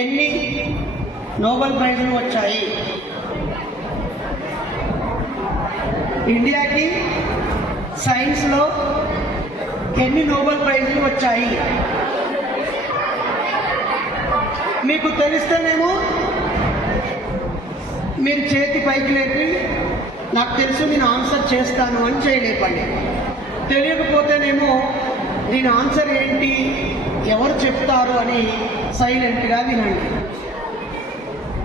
ఎన్ని నోబెల్ ప్రైజులు వచ్చాయి? ఇండియాకి సైన్స్లో ఎన్ని నోబెల్ ప్రైజులు వచ్చాయి? మీకు తెలిస్తేనేమో మీరు చేతి పైకి లేపి నాకు తెలుసు నేను ఆన్సర్ చేస్తాను అని చేయలేపండి. తెలియకపోతేనేమో దీని ఆన్సర్ ఏంటి, ఎవరు చెప్తారు అని సైలెంట్గా వినండి.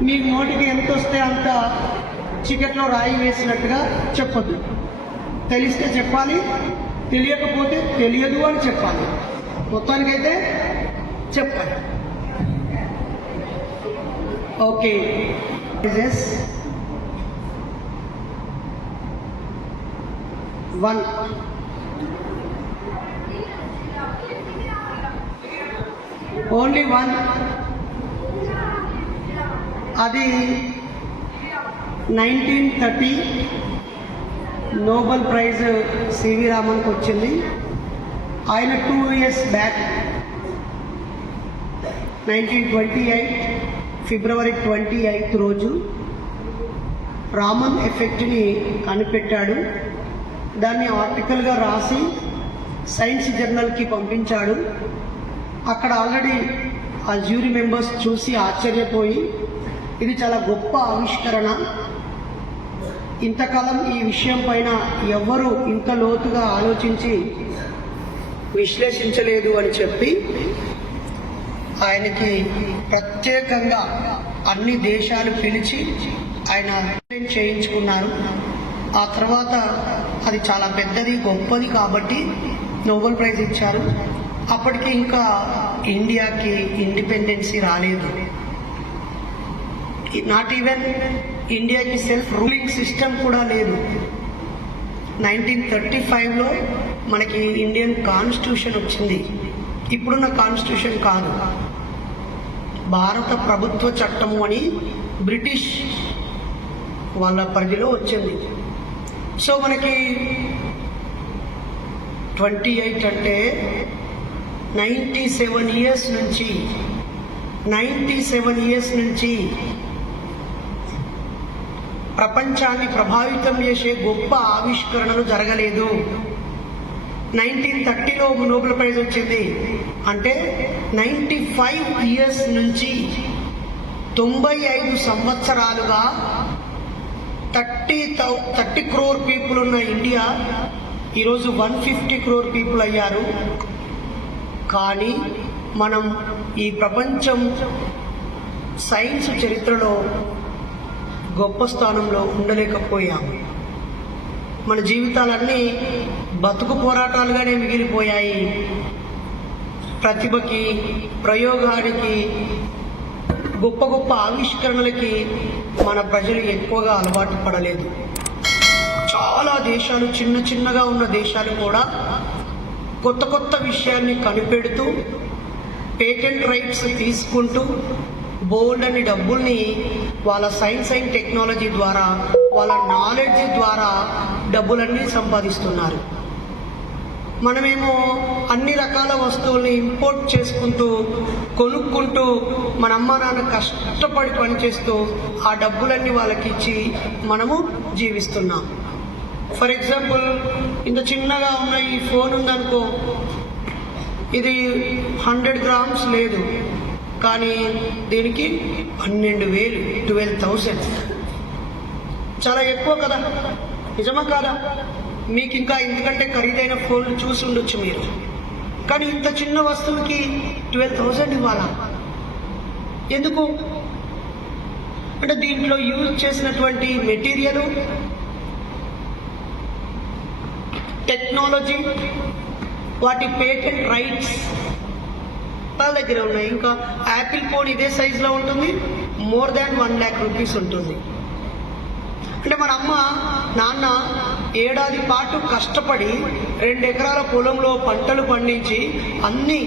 మీ నోటికి ఎంత వస్తే అంత చికెట్లో రాయి వేసినట్టుగా చెప్పొద్దు. తెలిస్తే చెప్పాలి, తెలియకపోతే తెలియదు అని చెప్పాలి. మొత్తానికైతే చెప్పాలి. Okay, one only one. అది 1930 నోబెల్ ప్రైజ్ సివి రామన్కి వచ్చింది. ఆయన 2 years బ్యాక్ 1928 ఫిబ్రవరి 28 రోజు రామన్ ఎఫెక్ట్ని కనిపెట్టాడు. దాన్ని ఆర్టికల్గా రాసి సైన్స్ జర్నల్కి పంపించాడు. అక్కడ ఆల్రెడీ ఆ జ్యూరీ మెంబర్స్ చూసి ఆశ్చర్యపోయి ఇది చాలా గొప్ప ఆవిష్కరణ, ఇంతకాలం ఈ విషయం పైన ఎవ్వరూ ఇంత లోతుగా ఆలోచించి విశ్లేషించలేదు అని చెప్పి ఆయనకి ప్రత్యేకంగా అన్ని దేశాలు పిలిచి ఆయన చేయించుకున్నారు. ఆ తర్వాత అది చాలా పెద్దది గొప్పది కాబట్టి నోబెల్ ప్రైజ్ ఇచ్చారు. అప్పటికి ఇంకా ఇండియాకి ఇండిపెండెన్సీ రాలేదు. నాట్ ఈవెన్ ఇండియాకి సెల్ఫ్ రూలింగ్ సిస్టమ్ కూడా లేదు. 1935లో మనకి ఇండియన్ కాన్స్టిట్యూషన్ వచ్చింది. ఇప్పుడున్న కాన్స్టిట్యూషన్ కాదు, భారత ప్రభుత్వ చట్టము అని బ్రిటిష్ వాళ్ళ పరిధిలో వచ్చింది. సో మనకి 28 అంటే 97 years నుంచి ప్రపంచాన్ని ప్రభావితం చేసే గొప్ప ఆవిష్కరణలు జరగలేదు. 1930లో నోబెల్ ప్రైజ్ వచ్చింది అంటే 95 years నుంచి 95 సంవత్సరాలుగా 30 crore పీపుల్ ఉన్న ఇండియా ఈరోజు 150 crore పీపుల్ అయ్యారు. కానీ మనం ఈ ప్రపంచం సైన్స్ చరిత్రలో గొప్ప స్థానంలో ఉండలేకపోయాము. మన జీవితాలన్నీ బతుకు పోరాటాలుగానే మిగిలిపోయాయి. ప్రతిభకి, ప్రయోగానికి, గొప్ప గొప్ప ఆవిష్కరణలకి మన ప్రజలు ఎక్కువగా అలవాటు పడలేదు. చాలా దేశాలు, చిన్న చిన్నగా ఉన్న దేశాలు కూడా కొత్త కొత్త విషయాన్ని కనిపెడుతూ పేటెంట్ రైట్స్ తీసుకుంటూ బోల్డ్ అని డబ్బుల్ని వాళ్ళ సైన్స్ అండ్ టెక్నాలజీ ద్వారా, వాళ్ళ నాలెడ్జ్ ద్వారా డబ్బులన్నీ సంపాదిస్తున్నారు. మనమేమో అన్ని రకాల వస్తువుల్ని ఇంపోర్ట్ చేసుకుంటూ, కొనుక్కుంటూ, మన అమ్మ నాన్న కష్టపడి పనిచేస్తూ ఆ డబ్బులన్నీ వాళ్ళకి ఇచ్చి మనము జీవిస్తున్నాం. ఫర్ ఎగ్జాంపుల్, ఇంత చిన్నగా ఉన్న ఈ ఫోన్ ఉందనుకో, ఇది 100 grams లేదు, కానీ దీనికి 12,000 12,000 చాలా ఎక్కువ కదా, నిజమా కాదా? మీకు ఇంకా ఎందుకంటే ఖరీదైన ఫోన్లు చూసి ఉండొచ్చు మీరు, కానీ ఇంత చిన్న వస్తువుకి 12,000 ఇవ్వాలా? ఎందుకు అంటే దీంట్లో యూజ్ చేసినటువంటి మెటీరియల్, టెక్నాలజీ, వాటి పేటెంట్ రైట్స్ వాళ్ళ దగ్గర ఉన్నాయి. ఇంకా యాపిల్ ఫోన్ ఇదే సైజులో ఉంటుంది, మోర్ దాన్ 1 lakh rupees ఉంటుంది. అంటే మన అమ్మ నాన్న ఏడాది పాటు కష్టపడి 2 ఎకరాల పొలంలో పంటలు పండించి అన్నీ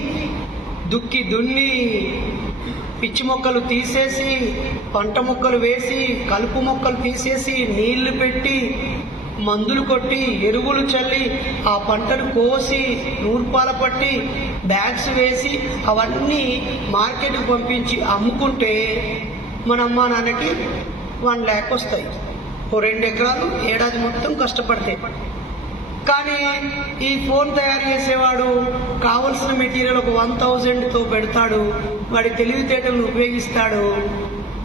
దున్ని పిచ్చి మొక్కలు తీసేసి, పంట మొక్కలు వేసి, కలుపు మొక్కలు తీసేసి, నీళ్లు పెట్టి, మందులు కొట్టి ఎరువులు చల్లి ఆ పంటను కోసి నూర్పాల పట్టి బ్యాగ్స్ వేసి అవన్నీ మార్కెట్కి పంపించి అమ్ముకుంటే మన అమ్మా నాన్నకి 1 lakh వస్తాయి. 2 ఎకరాలు ఏడాది మొత్తం కష్టపడితే. కానీ ఈ ఫోన్ తయారు చేసేవాడు కావలసిన మెటీరియల్ ఒక 1000తో పెడతాడు, వాడి తెలివితేటలను ఉపయోగిస్తాడు,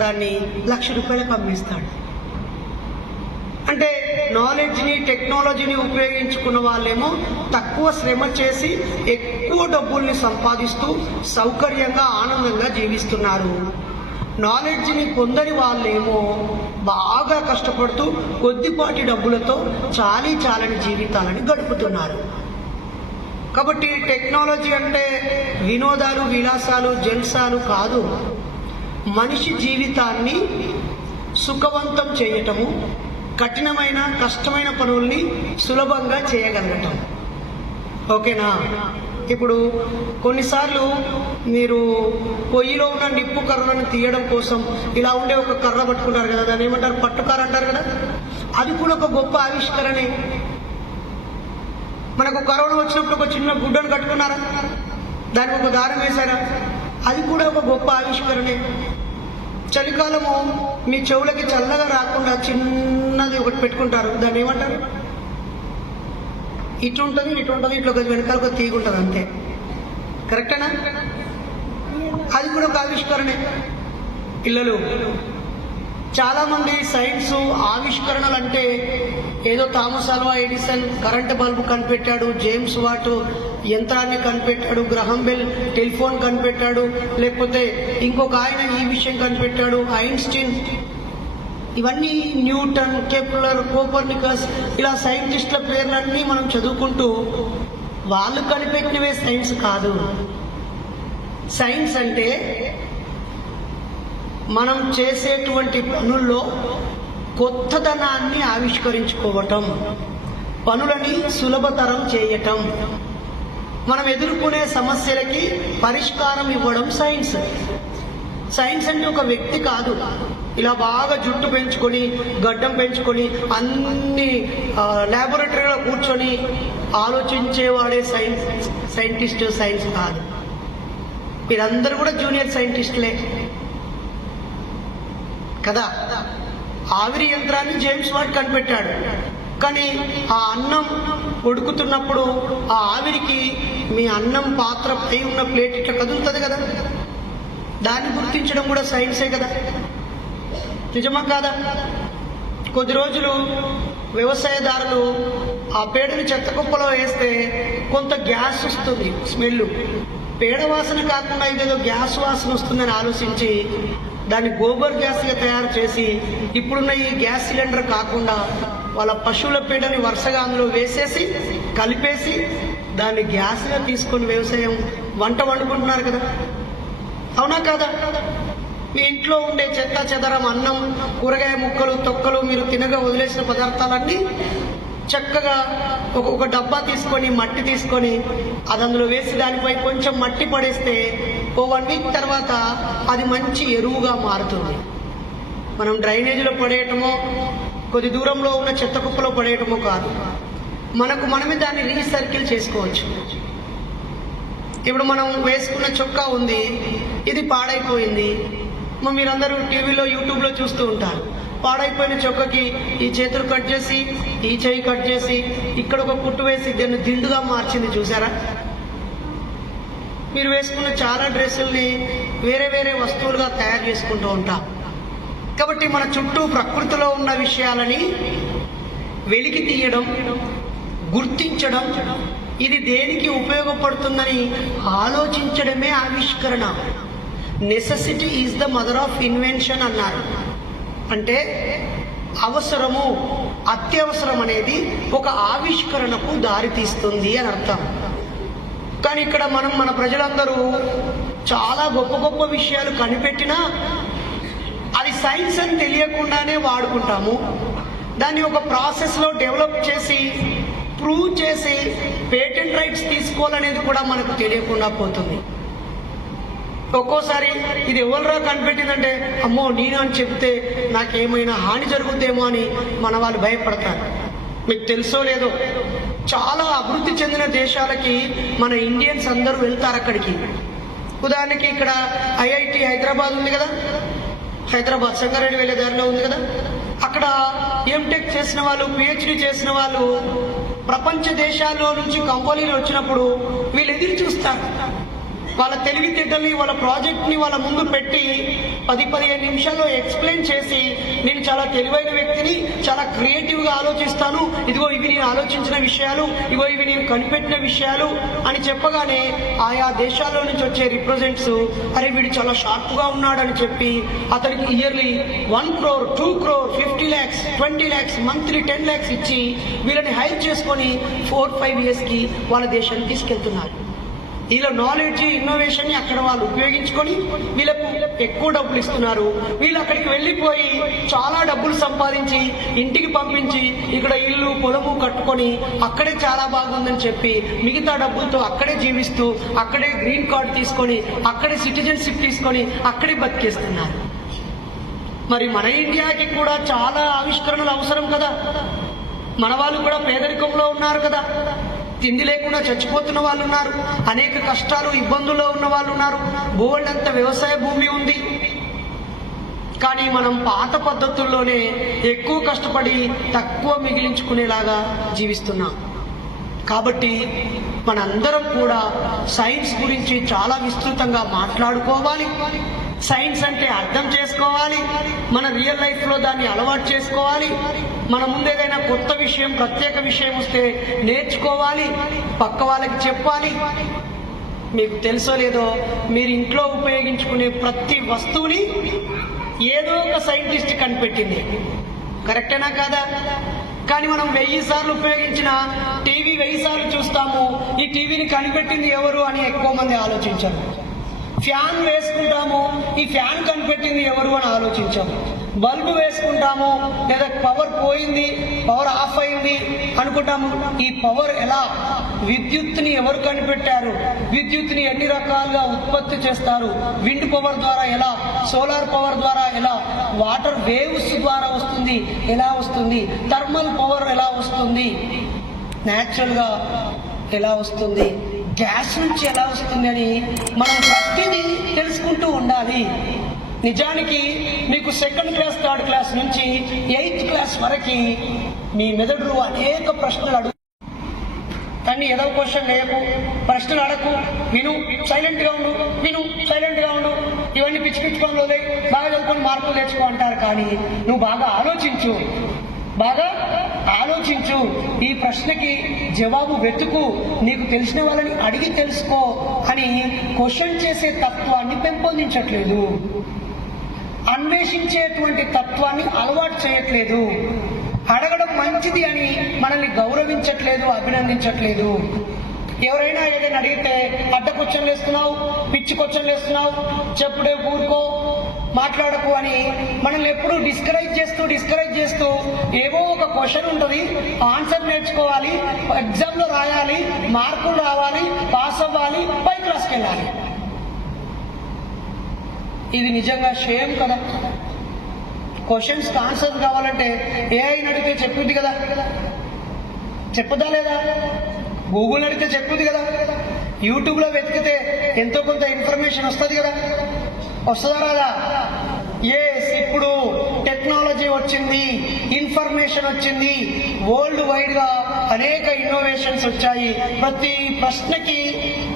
దాన్ని ₹1,00,000 అమ్మిస్తాడు. అంటే నాలెడ్జ్ని టెక్నాలజీని ఉపయోగించుకున్న వాళ్ళేమో తక్కువ శ్రమ చేసి ఎక్కువ డబ్బుల్ని సంపాదిస్తూ సౌకర్యంగా ఆనందంగా జీవిస్తున్నారు. నాలెడ్జ్ని పొందని వాళ్ళేమో బాగా కష్టపడుతూ కొద్దిపాటి డబ్బులతో చాలని జీవితాలని గడుపుతున్నారు. కాబట్టి టెక్నాలజీ అంటే వినోదాలు, విలాసాలు, జల్సాలు కాదు. మనిషి జీవితాన్ని సుఖవంతం చేయటము, కఠినమైన కష్టమైన పనుల్ని సులభంగా చేయగలగటం. ఓకేనా? ఇప్పుడు కొన్నిసార్లు మీరు పొయ్యిలో ఉన్న నిప్పు కర్రలను తీయడం కోసం ఇలా ఉండే ఒక కర్ర పట్టుకుంటారు కదా, దాన్ని ఏమంటారు? పట్టుకర్ర అంటారు కదా. అది కూడా ఒక గొప్ప ఆవిష్కరణే. మనకు కరోనా వచ్చినప్పుడు ఒక చిన్న గుడ్డను కట్టుకున్నారా, దానికి ఒక దారం వేశారా, అది కూడా ఒక గొప్ప ఆవిష్కరణే. చలికాలము మీ చెవులకి చల్లగా రాకుండా చిన్నది ఒకటి పెట్టుకుంటారు, దాన్ని ఏమంటారు? ఇటు ఉంటుంది, ఇట్లా ఒక వెనకాల ఒక తీగ ఉంటుంది, అంతే. కరెక్టేనా? అది కూడా ఒక ఆవిష్కరణే. పిల్లలు చాలా మంది సైన్స్ ఆవిష్కరణలు అంటే ఏదో Thomas Alva Edison current bulb కనిపెట్టాడు, జేమ్స్ వాట్ యంత్రాన్ని కనిపెట్టాడు, గ్రహం బెల్ టెలిఫోన్ కనిపెట్టాడు, లేకపోతే ఇంకొక ఆయన ఈ విషయం కనిపెట్టాడు, ఐన్స్టీన్, ఇవన్నీ న్యూటన్, కెప్లర్, కోపర్నికస్, ఇలా సైంటిస్టుల పేర్లన్నీ మనం చదువుకుంటూ వాళ్ళు కనిపెట్టినవే సైన్స్ కాదు. సైన్స్ అంటే మనం చేసేటువంటి పనుల్లో కొత్తదనాన్ని ఆవిష్కరించుకోవటం, పనులని సులభతరం చేయటం, మనం ఎదుర్కొనే సమస్యలకి పరిష్కారం ఇవ్వడం సైన్స్. సైన్స్ అంటే ఒక వ్యక్తి కాదు, ఇలా బాగా జుట్టు పెంచుకొని గడ్డం పెంచుకొని అన్ని ల్యాబొరేటరీలో కూర్చొని ఆలోచించేవాడే సైంటిస్ట్ సైన్స్ కాదు. మీరందరూ కూడా జూనియర్ సైంటిస్టులే కదా. ఆవిరి యంత్రాన్ని జేమ్స్ వాట్ కనిపెట్టాడు, కానీ ఆ అన్నం ఉడుకుతున్నప్పుడు ఆ ఆవిరికి మీ అన్నం పాత్ర పై ఉన్న ప్లేట్ ఇట్లా కదులుతుంది కదా, దాన్ని గుర్తించడం కూడా సైన్సే కదా. నిజమా కాదా? కొద్ది రోజులు వ్యవసాయదారులు ఆ పేడని చెత్త కుప్పలో వేస్తే కొంత గ్యాస్ వస్తుంది, స్మెల్. పేడ వాసన కాకుండా ఇదేదో గ్యాస్ వాసన వస్తుందని ఆలోచించి దాన్ని గోబర్ గ్యాస్గా తయారు చేసి ఇప్పుడున్న ఈ గ్యాస్ సిలిండర్ కాకుండా వాళ్ళ పశువుల పేడని వరుసగా అందులో వేసేసి కలిపేసి దాన్ని గ్యాస్గా తీసుకొని వ్యవసాయం వంట వండుకుంటున్నారు కదా. అవునా కాదా? మీ ఇంట్లో ఉండే చెత్త చెదరం, అన్నం, కూరగాయ ముక్కలు, తొక్కలు, మీరు తినగా వదిలేసిన పదార్థాలన్నీ చక్కగా ఒక డబ్బా తీసుకొని మట్టి తీసుకొని అది అందులో వేసి దానిపై కొంచెం మట్టి పడేస్తే ఓ 1 వీక్ తర్వాత అది మంచి ఎరువుగా మారుతుంది. మనం డ్రైనేజీలో పడేయటమో కొద్ది దూరంలో ఉన్న చెత్త కుప్పలో పడేయటమో కాదు, మనమే దాన్ని రీసర్కిల్ చేసుకోవచ్చు. ఇప్పుడు మనం వేసుకున్న చొక్కా ఉంది, ఇది పాడైపోయింది. మీరందరూ టీవీలో యూట్యూబ్లో చూస్తూ ఉంటారు. పాడైపోయిన చొక్కకి ఈ చేతులు కట్ చేసి, ఈ చెయ్యి కట్ చేసి, ఇక్కడ ఒక కుట్టు వేసి దాన్ని దిండుగా మార్చింది చూసారా? మీరు వేసుకున్న చాలా డ్రెస్సుల్ని వేరే వేరే వస్తువులుగా తయారు చేసుకుంటూ ఉంటాం. కాబట్టి మన చుట్టూ ప్రకృతిలో ఉన్న విషయాలని వెలికి తీయడం, గుర్తించడం, ఇది దేనికి ఉపయోగపడుతుందని ఆలోచించడమే ఆవిష్కరణ. Necessity is the mother of invention అన్నారు. అంటే అవసరము, అత్యవసరం అనేది ఒక ఆవిష్కరణకు దారితీస్తుంది అని అర్థం. కానీ ఇక్కడ మన ప్రజలందరూ చాలా గొప్ప గొప్ప విషయాలు కనిపెట్టినా అది సైన్స్ అని తెలియకుండానే వాడుకుంటాము. దాన్ని ఒక ప్రాసెస్లో డెవలప్ చేసి ప్రూవ్ చేసి పేటెంట్ రైట్స్ తీసుకోవాలనేది కూడా మనకు తెలియకుండా పోతుంది. ఒక్కోసారి ఇది ఎవరురా కనిపెట్టిందంటే అమ్మో నేను అని చెప్తే నాకేమైనా హాని జరుగుతుందేమో అని మన వాళ్ళు భయపడతారు. మీకు తెలుసో లేదో, చాలా అభివృద్ధి చెందిన దేశాలకి మన ఇండియన్స్ అందరూ వెళ్తారు అక్కడికి. ఉదాహరణకి ఇక్కడ ఐఐటి హైదరాబాద్ ఉంది కదా, హైదరాబాద్ సంగారెడ్డి వెళ్ళే దారిలో ఉంది కదా, అక్కడ ఎంటెక్ చేసిన వాళ్ళు, పిహెచ్డి చేసిన వాళ్ళు ప్రపంచ దేశాల్లో నుంచి కంపెనీలు వచ్చినప్పుడు వీళ్ళు ఎదురు చూస్తారు. వాళ్ళ తెలివితేటల్ని, వాళ్ళ ప్రాజెక్ట్ని వాళ్ళ ముందు పెట్టి 10-15 నిమిషాల్లో ఎక్స్ప్లెయిన్ చేసి, నేను చాలా తెలివైన వ్యక్తిని, చాలా క్రియేటివ్గా ఆలోచిస్తాను, ఇదిగో ఇవి నేను ఆలోచించిన విషయాలు, ఇదిగో ఇవి నేను కనిపెట్టిన విషయాలు అని చెప్పగానే ఆయా దేశాల్లో నుంచి వచ్చే రిప్రజెంట్స్ అరే వీడు చాలా షార్ప్గా ఉన్నాడని చెప్పి అతనికి yearly 1 crore, 2 crore, 50 lakhs, 20 lakhs, monthly 10 lakhs ఇచ్చి వీళ్ళని హైర్ చేసుకొని 4-5 yearsకి వాళ్ళ దేశాన్ని తీసుకెళ్తున్నారు. వీళ్ళ నాలెడ్జ్, ఇన్నోవేషన్ అక్కడ వాళ్ళు ఉపయోగించుకొని వీళ్ళకు ఎక్కువ డబ్బులు ఇస్తున్నారు. వీళ్ళు అక్కడికి వెళ్ళిపోయి చాలా డబ్బులు సంపాదించి ఇంటికి పంపించి ఇక్కడ ఇల్లు పొలము కట్టుకొని అక్కడే చాలా బాగుందని చెప్పి మిగతా డబ్బులతో అక్కడే జీవిస్తూ అక్కడే గ్రీన్ కార్డు తీసుకొని అక్కడే సిటిజన్షిప్ తీసుకొని అక్కడే బతికేస్తున్నారు. మరి మన ఇండియాకి కూడా చాలా ఆవిష్కరణలు అవసరం కదా. మన వాళ్ళు కూడా పేదరికంలో ఉన్నారు కదా, తిండి లేకుండా చచ్చిపోతున్న వాళ్ళు ఉన్నారు, అనేక కష్టాలు ఇబ్బందుల్లో ఉన్న వాళ్ళు ఉన్నారు, బోల్డంత వ్యవసాయ భూమి ఉంది. కానీ మనం పాత పద్ధతుల్లోనే ఎక్కువ కష్టపడి తక్కువ మిగిలించుకునేలాగా జీవిస్తున్నాం. కాబట్టి మనందరం కూడా సైన్స్ గురించి చాలా విస్తృతంగా మాట్లాడుకోవాలి. సైన్స్ అంటే అర్థం చేసుకోవాలి, మన రియల్ లైఫ్లో దాన్ని అలవాటు చేసుకోవాలి. మన ముందు ఏదైనా కొత్త విషయం, ప్రత్యేక విషయం వస్తే నేర్చుకోవాలి, పక్క వాళ్ళకి చెప్పాలి. మీకు తెలుసో లేదో, మీరు ఇంట్లో ఉపయోగించుకునే ప్రతి వస్తువుని ఏదో ఒక సైంటిస్ట్ కనిపెట్టింది. కరెక్టేనా కాదా? కానీ మనం 1000 సార్లు ఉపయోగించిన టీవీ 1000 సార్లు చూస్తాము, ఈ టీవీని కనిపెట్టింది ఎవరు అని ఎక్కువ మంది ఆలోచించారు. ఫ్యాన్ వేసుకుంటాము, ఈ ఫ్యాన్ కనిపెట్టింది ఎవరు అని ఆలోచించాము. బల్బు వేసుకుంటాము, లేదా పవర్ పోయింది, పవర్ ఆఫ్ అయింది అనుకుంటాము, ఈ పవర్ ఎలా, విద్యుత్తుని ఎవరు కనిపెట్టారు, విద్యుత్తుని ఎన్ని రకాలుగా ఉత్పత్తి చేస్తారు, విండ్ పవర్ ద్వారా ఎలా, సోలార్ పవర్ ద్వారా ఎలా, వాటర్ వేవ్స్ ద్వారా వస్తుంది ఎలా వస్తుంది, థర్మల్ పవర్ ఎలా వస్తుంది, న్యాచురల్గా ఎలా వస్తుంది, గ్యాస్ నుంచి ఎలా వస్తుంది అని మనం ప్రతిదీ తెలుసుకుంటూ ఉండాలి. నిజానికి మీకు 2nd క్లాస్ 3rd క్లాస్ నుంచి 8th క్లాస్ వరకు మీ మెదడు అనేక ప్రశ్నలు అడుగు. కానీ ఏదో క్వశ్చన్ లేకు, ప్రశ్నలు అడకు, విను, సైలెంట్గా ఉండు, విను, సైలెంట్గా ఉండు, ఇవన్నీ పిచ్చి పిచ్చి పనులు వదిలేయి, బాగా చదువుకొని మార్కులు తెచ్చుకో అంటారు. కానీ నువ్వు బాగా ఆలోచించు, బాగా ఆలోచించు, ఈ ప్రశ్నకి జవాబు వెతుకు, నీకు తెలిసిన వాళ్ళని అడిగి తెలుసుకో అని క్వశ్చన్ చేసే తత్వాన్ని పెంపొందించట్లేదు, అన్వేషించేటువంటి తత్వాన్ని అలవాటు చేయట్లేదు, అడగడం మంచిది అని మనల్ని గౌరవించట్లేదు, అభినందించట్లేదు. ఎవరైనా ఏదైనా అడిగితే అడ్డ క్వశ్చన్లు వేస్తున్నావు, పిచ్చి క్వశ్చన్లు వేస్తున్నావు, చెప్పుడే ఊరుకో, మాట్లాడకు అని మనల్ని ఎప్పుడు డిస్కరేజ్ చేస్తూ ఏవో ఒక క్వశ్చన్ ఉంటుంది, ఆన్సర్ నేర్చుకోవాలి, ఎగ్జామ్లో రాయాలి, మార్కులు రావాలి, పాస్ అవ్వాలి, పై క్లాస్కి వెళ్ళాలి. ఇది నిజంగా షేమ్ కదా. క్వశ్చన్స్కి ఆన్సర్ కావాలంటే ఏఐని అడిగితే చెప్పుద్ది కదా, చెప్పదా లేదా? గూగుల్ అడిగితే చెప్పుద్ది కదా, యూట్యూబ్లో వెతికితే ఎంతో కొంత ఇన్ఫర్మేషన్ వస్తుంది కదా, వస్తుందా రాదా? ఇప్పుడు టెక్నాలజీ వచ్చింది, ఇన్ఫర్మేషన్ వచ్చింది, వరల్డ్ వైడ్ గా అనేక ఇన్నోవేషన్స్ వచ్చాయి. ప్రతి ప్రశ్నకి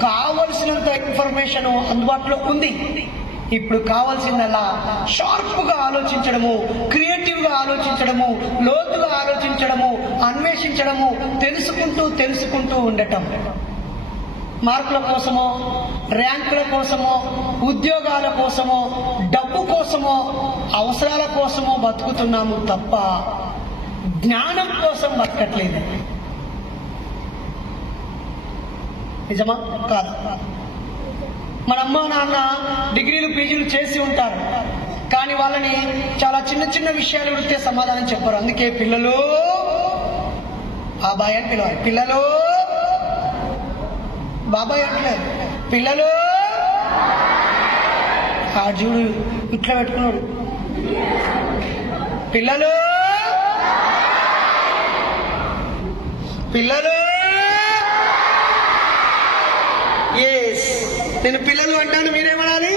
కావలసినంత ఇన్ఫర్మేషన్ అందుబాటులో ఉంది. ఇప్పుడు కావాల్సిందల్లా షార్ప్గా ఆలోచించడము, క్రియేటివ్గా ఆలోచించడము, లోతుగా ఆలోచించడము, అన్వేషించడము, తెలుసుకుంటూ ఉండటం. మార్కుల కోసమో, ర్యాంకుల కోసమో, ఉద్యోగాల కోసమో, డబ్బు కోసమో, అవసరాల కోసమో బతుకుతున్నాము తప్ప జ్ఞానం కోసం బతకట్లేదు. నిజమా కాదా? మన అమ్మ నాన్న డిగ్రీలు పీజీలు చేసి ఉంటారు, కానీ వాళ్ళని చాలా చిన్న చిన్న విషయాలు అడిగితే సమాధానం చెప్పరు. అందుకే పిల్లలు బాబాయ్ అని పిలవాలి, పిల్లలు బాబాయ్ అంటలేదు, పిల్లలు ఆ చూడు ఇట్లా పెట్టుకున్నాడు, పిల్లలు పిల్లలు ఎస్, నేను పిల్లలు అంటాను, మీరేమనాలి?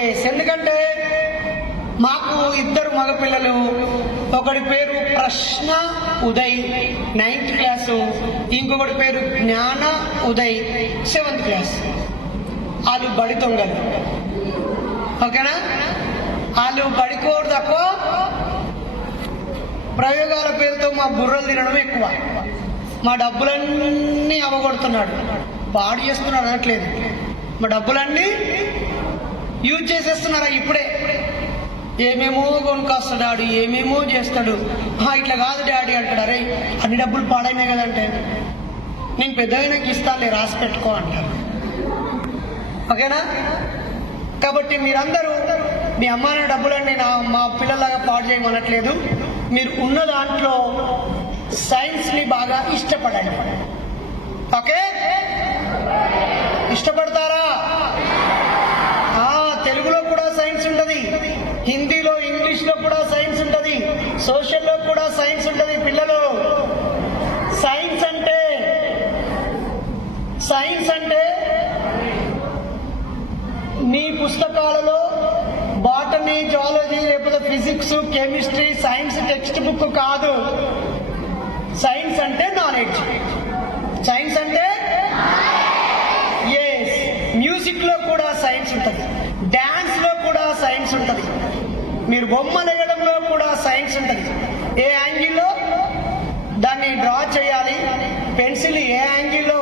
ఎస్. ఎందుకంటే మాకు ఇద్దరు మగపిల్లలు, ఒకడి పేరు ప్రశ్న ఉదయ్ 9th క్లాసు, ఇంకొకటి పేరు జ్ఞాన ఉదయ్ 7th క్లాస్. వాళ్ళు బడి తొంగలు, ఓకేనా? వాళ్ళు బడికోరు తక్కువ, ప్రయోగాల పేరుతో మా బుర్రలు తినడం ఎక్కువ. మా డబ్బులన్నీ అవగొడుతున్నాడు, పాడు చేస్తున్నాడు అనట్లేదు, మా డబ్బులన్నీ యూజ్ చేసేస్తున్నారా ఇప్పుడే. ఏమేమో కొనుక్కొస్తాడు డాడీ, ఏమేమో చేస్తాడు. ఇట్లా కాదు డాడీ అంటాడు. అరే అన్ని డబ్బులు పాడైనాయి కదంటే, నేను పెద్దగా ఇస్తాలే, రాసి పెట్టుకో అంటారు. ఓకేనా? కాబట్టి మీరందరూ మీ అమ్మ నాన్న డబ్బులన్నీ మా పిల్లలాగా పాడు చేయమనట్లేదు. మీరు ఉన్న దాంట్లో సైన్స్ని బాగా ఇష్టపడండి. ఓకే? ఇష్టపడతారా? తెలుగులో కూడా సైన్స్ ఉంటుంది, హిందీలో ఇంగ్లీష్లో కూడా సైన్స్ ఉంటుంది, సోషల్లో కూడా సైన్స్ ఉంటుంది. పిల్లలు, సైన్స్ అంటే మీ పుస్తకాలలో బాటనీ, జువాలజీ, లేకపోతే physics, chemistry, science text book కాదు. సైన్స్ అంటే నాలెడ్జ్. సైన్స్ అంటే ఎస్. మ్యూజిక్ లో కూడా సైన్స్ ఉంటుంది, డాన్స్ లో కూడా సైన్స్ ఉంటుంది, మీరు బొమ్మలు వేయడంలో కూడా సైన్స్ ఉంటుంది. ఏ యాంగిల్లో దాన్ని డ్రా చేయాలి, పెన్సిల్ ఏ యాంగిల్లో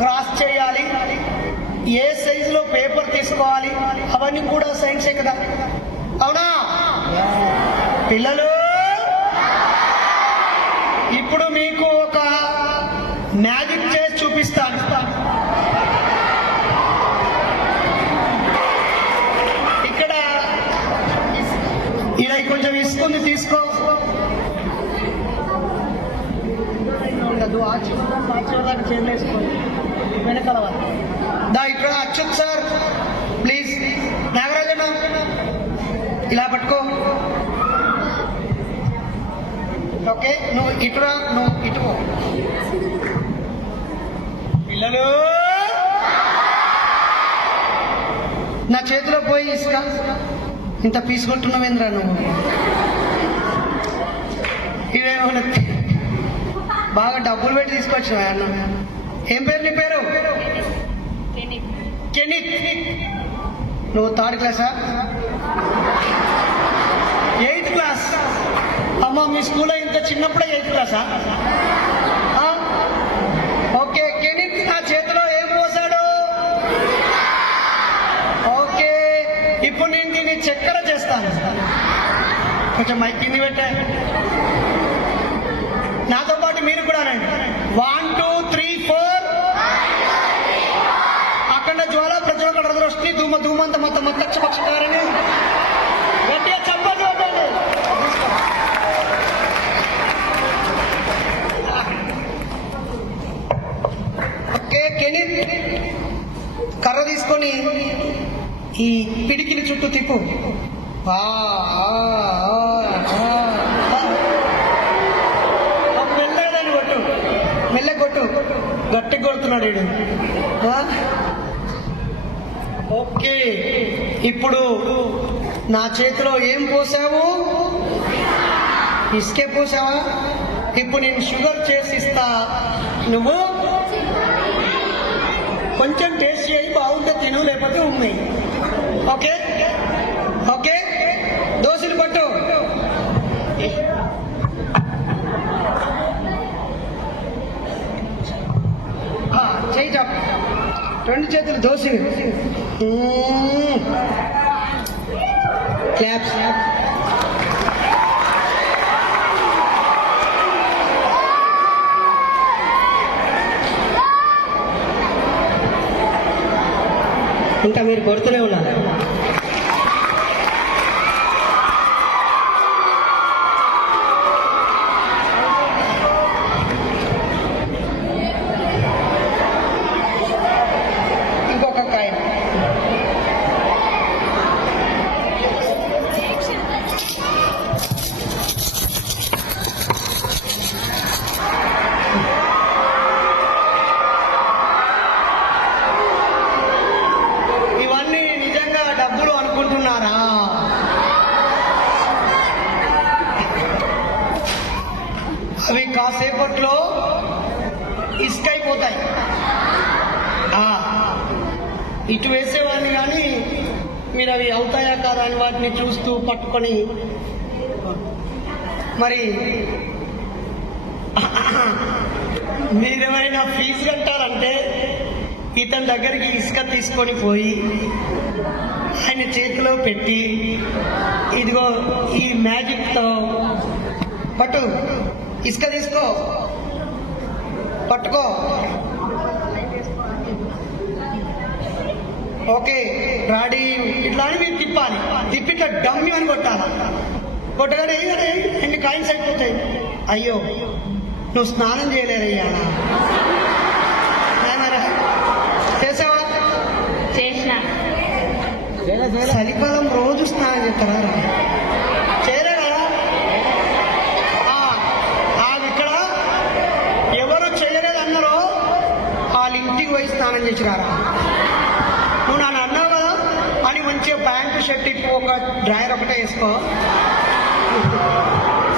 క్రాస్ చేయాలి, ఏ సైజులో పేపర్ తీసుకోవాలి, అవన్నీ కూడా సైన్సే కదా, అవునా పిల్లలు? ఇప్పుడు మీకు ఒక మ్యాజిక్ చేసి చూపిస్తాను. ఇక్కడ ఇలా కొంచెం ఇసుకుంది, తీసుకో. వెనకాల దా ఇక్కడ అచ్యుత్ సార్ ప్లీజ్. నాగరాజన్న ఇలా పట్టుకో. ఓకే, నువ్వు ఇటురా, నువ్వు ఇటుకో. పిల్లలు, నా చేతిలో పోయి ఇసుక ఇంత పీసుకుంటున్నావేంద్రా నువ్వు? ఇవేమన్నా బాగా డబ్బులు పెట్టి తీసుకొచ్చినావా అన్న? ఏం పేరు నీ పేరు? కెనిత్. నువ్వు 3rd క్లాసా? 8th class. అమ్మ, మీ స్కూల్లో ఇంత చిన్నప్పుడే 8th క్లాసా? ఓకే, కెనిత్ నా చేతిలో ఏం పోసాడు? ఓకే, ఇప్పుడు నేను దీన్ని చక్కెర చేస్తాను. కొంచెం మైక్ కింది పెట్టా. నాతో పాటు మీరు కూడా అనండి. 1 2 3 4. అఖండ జ్వాల ప్రజ్వల రద్రష్టి ధూమ ధూమంత మత మత్తక్ష పక్షకారని గట్టిగా చప్పట్లు కొట్టండి. ఓకే, కెనిత్ కర్ర తీసుకొని ఈ పిడికిలి చుట్టూ తిప్పు. మెల్లదాన్ని కొట్టు, మెల్ల కొట్టు. గట్టి కొడుతున్నాడు వీడు. ఓకే, ఇప్పుడు నా చేతిలో ఏం పోసావు? ఇసుకే పోసావా? ఇప్పుడు నేను షుగర్ చేసిస్తా, నువ్వు కొంచెం టేస్ట్ చేయి, బాగుంటే తిను, లేకపోతే ఉన్నాయి. ఓకే ఓకే, దోశలు పట్టు. చేయి చాపు, 2 చేతులు దోశలు. క్లాప్స్. ఇంకా మీరు కొడుతూనే ఉన్నారు. ఇంకొక కాయ. అనుకుంటున్నారా? అవి కాసేపట్లో ఇసుక అయిపోతాయి. ఇటు వేసేవాడిని కానీ మీరు అవి అవుతాయా కాదా అని వాటిని చూస్తూ పట్టుకొని మరి మీరేమైనా ఫీజు కట్టారంటే ఇతని దగ్గరికి ఇసుక తీసుకొని పోయి ఆయన చేతిలో పెట్టి ఇదిగో ఈ మ్యాజిక్తో పట్టు, ఇసుక తీసుకో, పట్టుకో, ఓకే రెడీ, ఇట్లా అని మీరు తిప్పాలి. తిప్పి ఇట్లా డమ్మి అని కొట్టాలి. కొట్టగానే ఎన్ని కాయిన్స్ అయిపోతాయి. అయ్యో నువ్వు స్నానం చేయలేరయ్యా, చేసావా? చేసిన. చలికాలం రోజు స్నానం చేస్తారా? చేయలేరా? ఇక్కడ ఎవరు చేయలేదన్నారో వాళ్ళ ఇంటికి పోయి స్నానం చేసినారా? నువ్వు నన్ను అన్నావు కదా అని మంచిగా ప్యాంటు షర్ట్ ఇప్పు, ఒక డ్రాయర్ ఒకటే వేసుకో.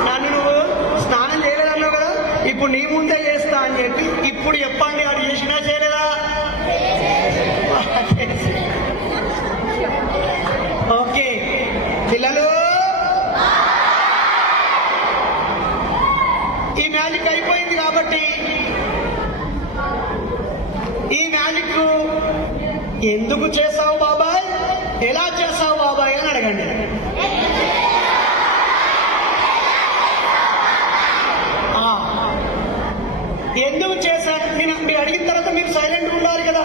నన్ను నువ్వు స్నానం చేయలేదన్నావు కదా, ఇప్పుడు నీ ముందే చేస్తా అని చెప్పి ఇప్పుడు చెప్పండి, అది చేసినా చేయలేదా? ఓకే పిల్లలు, ఈ మ్యాజిక్ అయిపోయింది కాబట్టి ఈ మ్యాజిక్ ఎందుకు చేసావు బాబాయ్, ఎలా చేసావు బాబాయ్ అని అడగండి. ఎందుకు చేశాను మీరు అడిగిన తర్వాత మీరు సైలెంట్ ఉండాలి కదా,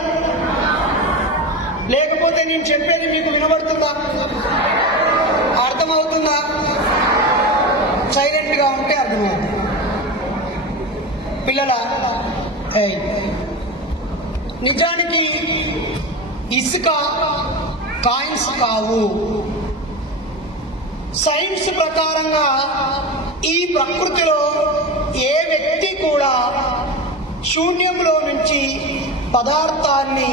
లేకపోతే నేను చెప్పేది మీకు వినబడుతుందా, అర్థమవుతుందా? సైలెంట్ గా ఉంటే అర్థమవుతుంది. పిల్లల నిజానికి ఇసుక కాయిన్స్ కావు. సైన్స్ ప్రకారంగా ఈ ప్రకృతిలో ఏ వ్యక్తి కూడా శూన్యంలో నుంచి పదార్థాన్ని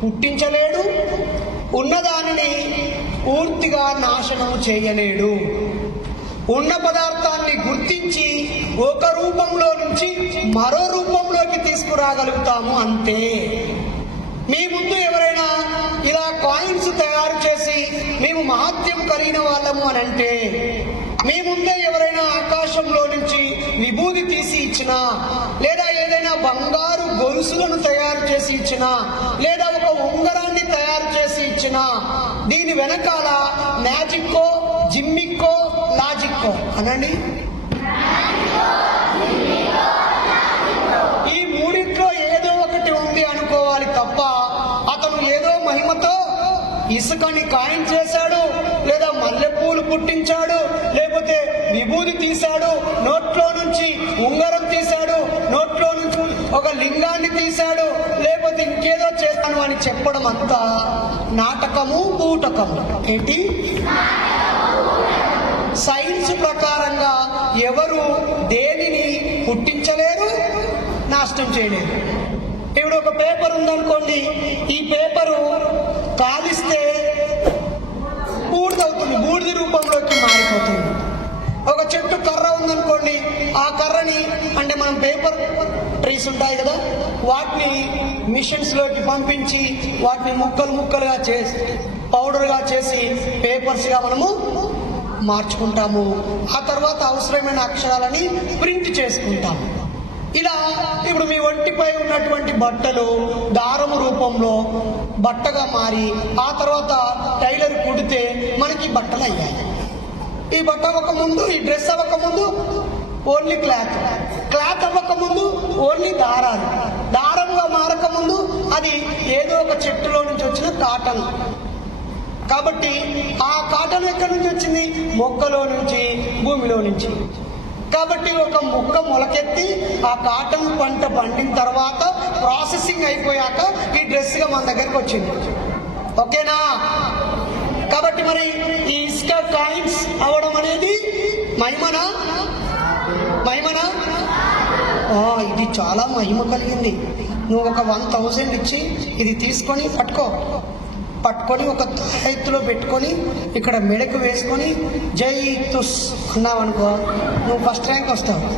పుట్టించలేడు, ఉన్నదానిని పూర్తిగా నాశనం చేయలేడు. ఉన్న పదార్థాన్ని గుర్తించి ఒక రూపంలో నుంచి మరో రూపంలోకి తీసుకురాగలుగుతాము, అంతే. మీ ముందు ఎవరైనా ఇలా కాయిన్స్ తయారు చేసి మేము మహత్యం కలిగిన వాళ్ళము అని అంటే, మీ ముందే ఎవరైనా ఆకాశంలో నుంచి విభూది తీసి ఇచ్చినా, లేదా ఏదైనా బంగారు గొలుసులను తయారు చేసి ఇచ్చినా, లేదా ఒక ఉంగరాన్ని తయారు చేసి ఇచ్చినా, దీని వెనకాల మ్యాజిక్కో, జిమ్మిక్కో, లాజిక్కో అనండి, ఈ మూడింట్లో ఏదో ఒకటి ఉంది అనుకోవాలి తప్ప, అతను ఏదో మహిమతో ఇసుకని కాయిన్ చేశాడు, లేదా మల్లెపూలు పుట్టించాడు, లేకపోతే విభూది తీశాడు, నోట్లో నుంచి ఉంగరం తీశాడు, నోట్లో నుంచి ఒక లింగాన్ని తీశాడు, లేకపోతే ఇంకేదో చేశాను అని చెప్పడం అంతా నాటకము, బూటకము. ఏంటి? సైన్స్ ప్రకారంగా ఎవరు దేనిని పుట్టించలేరు, నాశనం చేయలేరు. ఇప్పుడు ఒక పేపర్ ఉందనుకోండి, ఈ పేపరు కాలిస్తే బూడిదవుతుంది, బూడిది రూపంలోకి మారిపోతుంది. ఒక చెట్టు కర్ర ఉందనుకోండి, ఆ కర్రని అంటే మనం పేపర్ ట్రీస్ ఉంటాయి కదా, వాటిని మిషన్స్ లోకి పంపించి వాటిని ముక్కలు ముక్కలుగా చేసి పౌడర్గా చేసి పేపర్స్గా మనము మార్చుకుంటాము. ఆ తర్వాత అవసరమైన అక్షరాలని ప్రింట్ చేసుకుంటాము. ఇలా ఇప్పుడు మీ ఒంటిపై ఉన్నటువంటి బట్టలు దారము రూపంలో బట్టగా మారి ఆ తర్వాత టైలర్ కుడితే మనకి బట్టలు అయ్యాయి. ఈ బట్ట అవ్వకముందు, ఈ డ్రెస్ అవ్వకముందు ఓన్లీ క్లాత్, క్లాత్ అవ్వకముందు ఓన్లీ దారాలు, దారంగా మారకముందు అది ఏదో ఒక చెట్టులో నుంచి వచ్చిన కాటన్. కాబట్టి ఆ కాటన్ ఎక్కడి నుంచి వచ్చింది? మొక్కలో నుంచి, భూమిలో నుంచి. కాబట్టి ఒక మొక్క మొలకెత్తి ఆ కాటన్ పంట పండిన తర్వాత ప్రాసెసింగ్ అయిపోయాక ఈ డ్రెస్గా మన దగ్గరికి వచ్చింది. ఓకేనా? కాబట్టి మరి ఈ ఇసుక కాయిన్స్ అవడం అనేది మహిమనా? మహిమనా? ఇది చాలా మహిమ కలిగింది. నువ్వు ఒక 1000 ఇచ్చి ఇది తీసుకొని పట్టుకో, పట్టుకొని ఒక తాయెత్తులో పెట్టుకొని ఇక్కడ మెడకు వేసుకొని జై తుస్ అన్నావనుకో నువ్వు ఫస్ట్ ర్యాంక్ వస్తావు.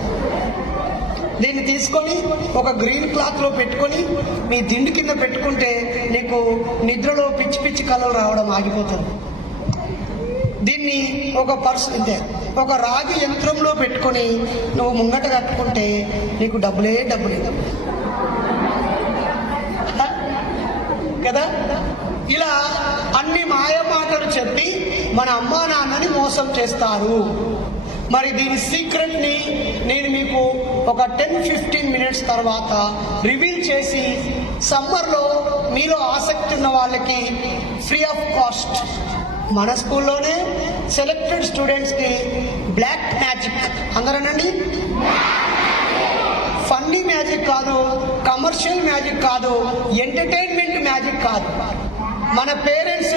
దీన్ని తీసుకొని ఒక గ్రీన్ క్లాత్లో పెట్టుకొని మీ దిండు కింద పెట్టుకుంటే నీకు నిద్రలో పిచ్చి పిచ్చి కళలు రావడం ఆగిపోతుంది. దీన్ని ఒక ఒక రాగి యంత్రంలో పెట్టుకొని నువ్వు ముంగట కట్టుకుంటే నీకు డబ్బులే కదా. ఇలా అన్ని మాయ మాటలు చెప్పి మన అమ్మా నాన్నని మోసం చేస్తారు. మరి దీని సీక్రెట్ని నేను మీకు ఒక 10-15 మినిట్స్ తర్వాత రివీల్ చేసి సమ్మర్లో మీలో ఆసక్తి ఉన్న వాళ్ళకి ఫ్రీ ఆఫ్ కాస్ట్ మన స్కూల్లోనే సెలెక్టెడ్ స్టూడెంట్స్కి బ్లాక్ మ్యాజిక్, అందరనండి ఫన్నీ మ్యాజిక్ కాదు, కమర్షియల్ మ్యాజిక్ కాదు, ఎంటర్టైన్మెంట్ మ్యాజిక్ కాదు. మన పేరెంట్స్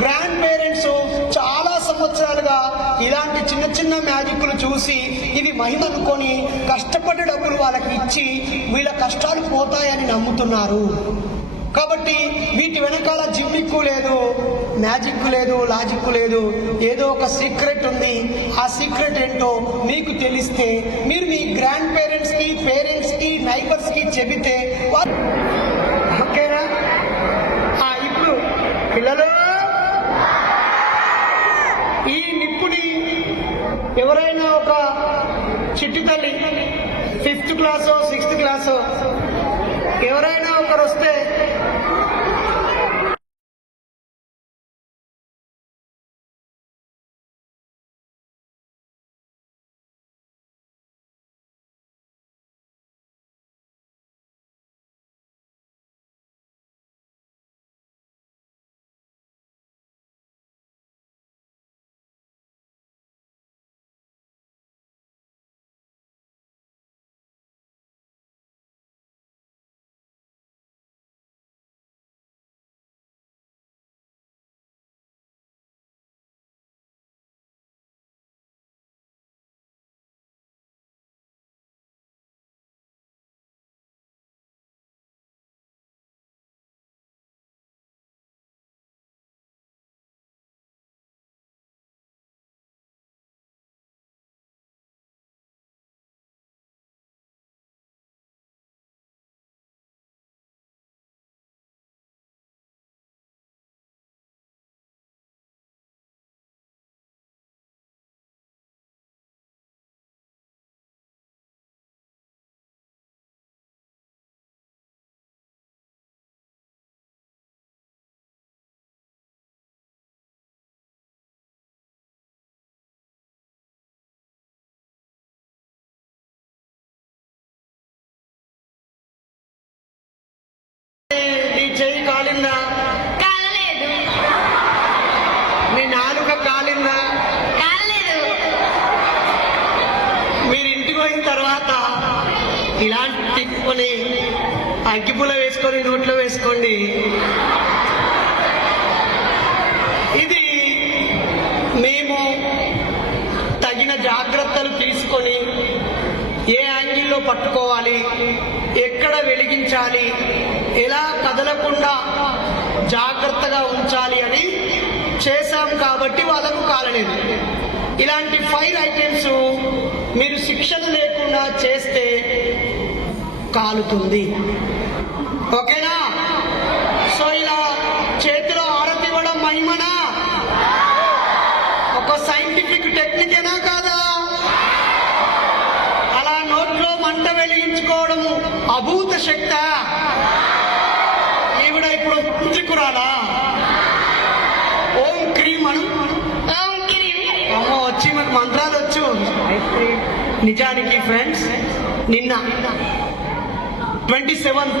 గ్రాండ్ పేరెంట్స్ చాలా సంవత్సరాలుగా ఇలాంటి చిన్న చిన్న మ్యాజిక్లు చూసి ఇది మహిమ అనుకొని కష్టపడ్డ డబ్బులు వాళ్ళకి ఇచ్చి వీళ్ళ కష్టాలు పోతాయని నమ్ముతున్నారు. కాబట్టి వీటి వెనకాల జిమ్మిక్కు లేదు, మ్యాజిక్ లేదు, లాజిక్ లేదు, ఏదో ఒక సీక్రెట్ ఉంది. ఆ సీక్రెట్ ఏంటో మీకు తెలిస్తే మీరు మీ గ్రాండ్ పేరెంట్స్కి నైబర్స్కి చెబితే ఓకేనా. ఇప్పుడు పిల్లలు ఈ నిప్పుని ఎవరైనా ఒక చిట్టి తల్లి 5th క్లాసో 6th క్లాసో ఎవరైనా ఒకరు వస్తే చెయ్యి కాలిందా? కాలలేదు. మీ నాలుక కాలిందా? కాలలేదు. మీరు ఇంటికి పోయిన తర్వాత ఇలాంటి తిప్పుకొని అగ్గిపుల్ల వేసుకొని నోట్లో వేసుకోండి. ఇది మేము తగిన జాగ్రత్తలు తీసుకొని ఏ యాంగిల్లో పట్టుకోవాలి, ఎక్కడ వెలిగించాలి, ఎలా కదలకుండా జాగ్రత్తగా ఉంచాలి అని చేశాం కాబట్టి వాళ్ళకు కాలలేదు. ఇలాంటి 5 ఐటమ్స్ మీరు శిక్షణ లేకుండా చేస్తే కాలుతుంది. ఓకేనా? సో ఇలా చేతిలో ఆరతి ఇవ్వడం మహిమనా? ఒక సైంటిఫిక్ టెక్నికేనా కాదా? అలా నోట్లో మంట వెలిగించుకోవడం అభూత శక్తి. ఈవిడ ఇప్పుడు త్రికురాలా? ఓం క్రీమ్ అను. అమ్మో వచ్చి మనకు మంత్రాలు వచ్చు. నిజానికి ఫ్రెండ్స్ నిన్న 27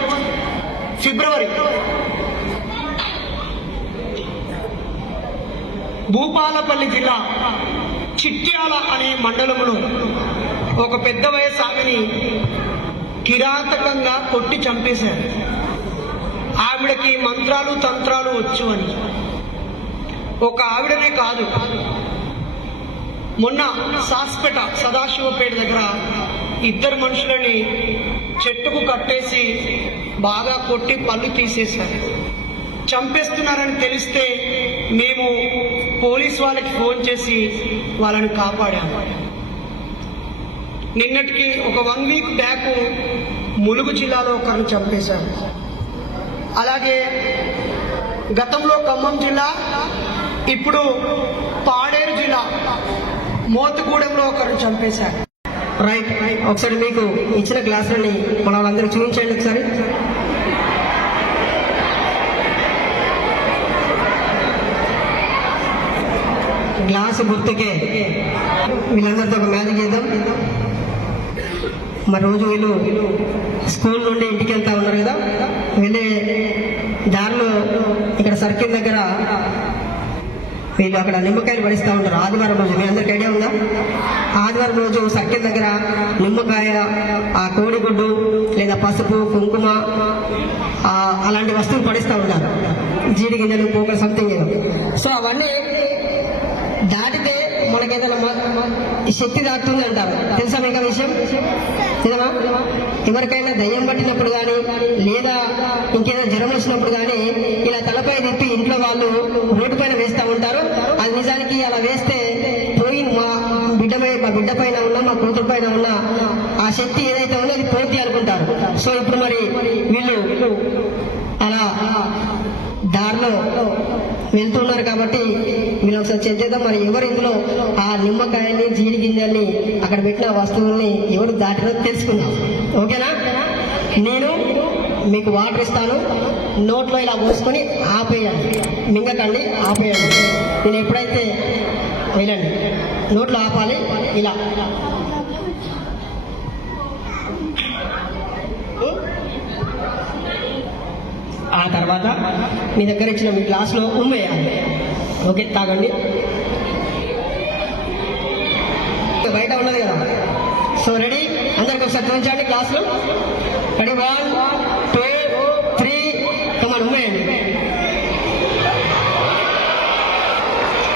ఫిబ్రవరి భూపాలపల్లి జిల్లా చిట్యాల అనే మండలంలో ఒక పెద్ద వయసు ఆమెని కిరాతకంగా కొట్టి చంపేశారు. ఆవిడకి మంత్రాలు తంత్రాలు వచ్చు అని. ఒక ఆవిడనే కాదు, మొన్న సాస్పేట సదాశివపేట దగ్గర 2 మనుషులని చెట్టుకు కట్టేసి బాగా కొట్టి పళ్ళు తీసేశారు. చంపేస్తున్నారని తెలిస్తే మేము పోలీస్ వాళ్ళకి ఫోన్ చేసి వాళ్ళని కాపాడాము. నిన్నటికి ఒక 1 వీక్ బ్యాక్ ములుగు జిల్లాలో ఒకరిని చంపేశారు. అలాగే గతంలో ఖమ్మం జిల్లా, ఇప్పుడు పాడేరు జిల్లా మోతుగూడెంలో ఒకరిని చంపేశారు. రైట్, ఒకసారి మీకు ఇచ్చిన క్లాసులని మన వాళ్ళందరూ చూపించండి ఒకసారి. గ్లాసు గుర్తుకే వీళ్ళందరితో ఒక మ్యాజిక్ చేద్దాం. మరి రోజు వీళ్ళు స్కూల్ నుండి ఇంటికి వెళ్తా ఉన్నారు కదా, వెళ్ళే దారిలో ఇక్కడ సర్కిల్ దగ్గర వీళ్ళు అక్కడ నిమ్మకాయలు పడిస్తూ ఉంటారు. ఆదివారం రోజు మీ అందరికి ఐడియా ఉందా? ఆదివారం రోజు సర్కిల్ దగ్గర నిమ్మకాయ, ఆ కోడిగుడ్డు లేదా పసుపు, కుంకుమ అలాంటి వస్తువులు పడిస్తూ ఉంటారు. జీడి గింజలు, పోకలు, సంథింగ్. సో అవన్నీ దాటితే మనకేదైనా శక్తి దాటుతుంది అంటారు. తెలుసా మీకు ఆ విషయం? నిజమా? ఎవరికైనా దయ్యం పట్టినప్పుడు కానీ లేదా ఇంకేదైనా జ్వరం వచ్చినప్పుడు కానీ ఇలా తలపై తిప్పి ఇంట్లో వాళ్ళు రోడ్డు పైన వేస్తూ ఉంటారు. అది నిజానికి అలా వేస్తే పోయి మా బిడ్డ పైన ఉన్న, మా కూతురు పైన ఉన్న ఆ శక్తి ఏదైతే ఉందో అది పోతుంది అనుకుంటారు. సో ఇప్పుడు మరి వీళ్ళు అలా దారిలో వెళ్తున్నారు కాబట్టి వీళ్ళు ఒకసారి చెక్ చేద్దాం. మరి ఎవరు ఇందులో ఆ నిమ్మకాయని, జీడి గింజల్ని, అక్కడ పెట్టిన వస్తువుల్ని ఎవరు దాటినో తెలుసుకుందాం. ఓకేనా? నేను మీకు వాటర్ ఇస్తాను, నోట్లో ఇలా పోసుకొని ఆపేయండి, మింగకండి, ఆపేయండి. నేను ఎప్పుడైతే వెళ్ళండి, నోట్లో ఆపాలి ఇలా. ఆ తర్వాత మీ దగ్గర ఇచ్చిన మీ గ్లాసులో ఉమ్మేయాలి. ఓకే, తాగండి. బయట ఉన్నది కదా. So ready? అందరికి ఒకసారి చూపించండి గ్లాసులు. రెడీ? 1 2 3 కమాన్, ఉమ్మేయండి.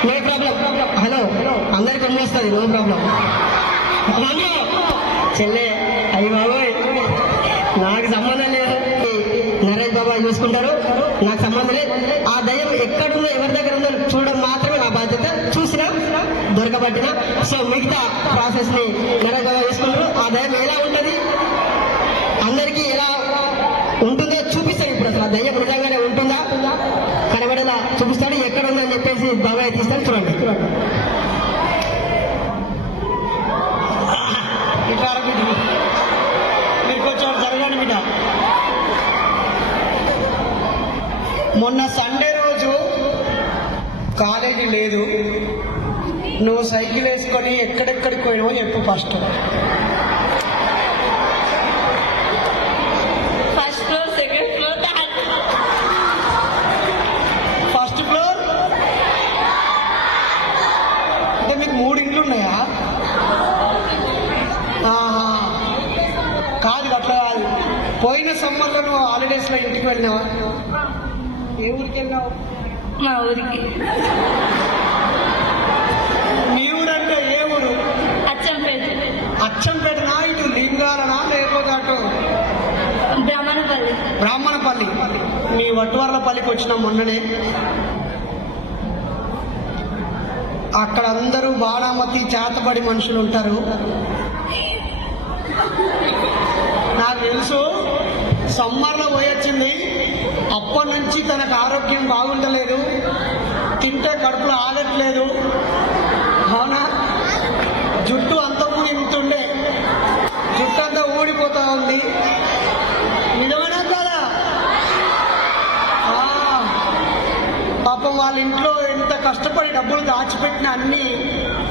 No problem. హలో, అందరికి ఉమ్మేస్తుంది, నో ప్రాబ్లం. చెల్లె, అయ్యి బాబోయ్, నాకు సంబంధం లేదు, నరేష్ బాబా చూసుకుంటారు, నాకు సంబంధం లేదు. ఆ దయ్యం ఎక్కడుందో, ఎవరి దగ్గర ఉందో చూడడం మాత్రమే నా బాధ్యత. చూసినా దొరకబట్టినా. సో మిగతా ప్రాసెస్ ని నరేష్ బాబా చూసుకుంటారు. ఆ దయ్యం ఎలా ఉంటుంది, అందరికీ ఎలా ఉంటుందో చూపిస్తాడు. ఇప్పుడు అసలు ఆ దయ్యం నిజంగానే ఉంటుందా, కనబడేలా చూపిస్తాడు. ఎక్కడ ఉందని చెప్పేసి బాబాయ్ తీస్తాడు. చూడండి. మీరు కొంచెం జరగండి బిడ్డ. మొన్న సండే రోజు కాలేజీ లేదు, నువ్వు సైకిల్ వేసుకొని ఎక్కడెక్కడికి పోయినావో చెప్పు first. First floor, second floor, third floor. First floor అంటే మీకు 3 ఇండ్లు ఉన్నాయా? కాదు, అట్లా కాదు. పోయిన సమ్మర్లో నువ్వు హాలిడేస్ లో ఇంటికి వెళ్ళినావా? ఏ ఊరికి వెళ్ళావు? మా ఊరికి. మీ ఊరంటే ఏ ఊరు? అచ్చంపేట. అచ్చంపేటనా? ఇటు లింగాలనా లేకపోతే అటు బ్రాహ్మణపల్లి? బ్రాహ్మణపల్లి. మీ వట్టువర్లపల్లికి వచ్చిన మొన్ననే. అక్కడ అందరూ బాణామతి, చేతబడి మనుషులు ఉంటారు. నాకు తెలుసు, సమ్మర్లో పోయొచ్చింది. అప్పటి నుంచి తనకు ఆరోగ్యం బాగుండలేదు, తింటే కడుపులో ఆగట్లేదు. అవునా? జుట్టు అంత ఇంతుండే, జుట్టు అంతా ఊడిపోతా ఉంది. నిజమేనా కదా? పాపం వాళ్ళ ఇంట్లో ఎంత కష్టపడి డబ్బులు దాచిపెట్టినా అన్ని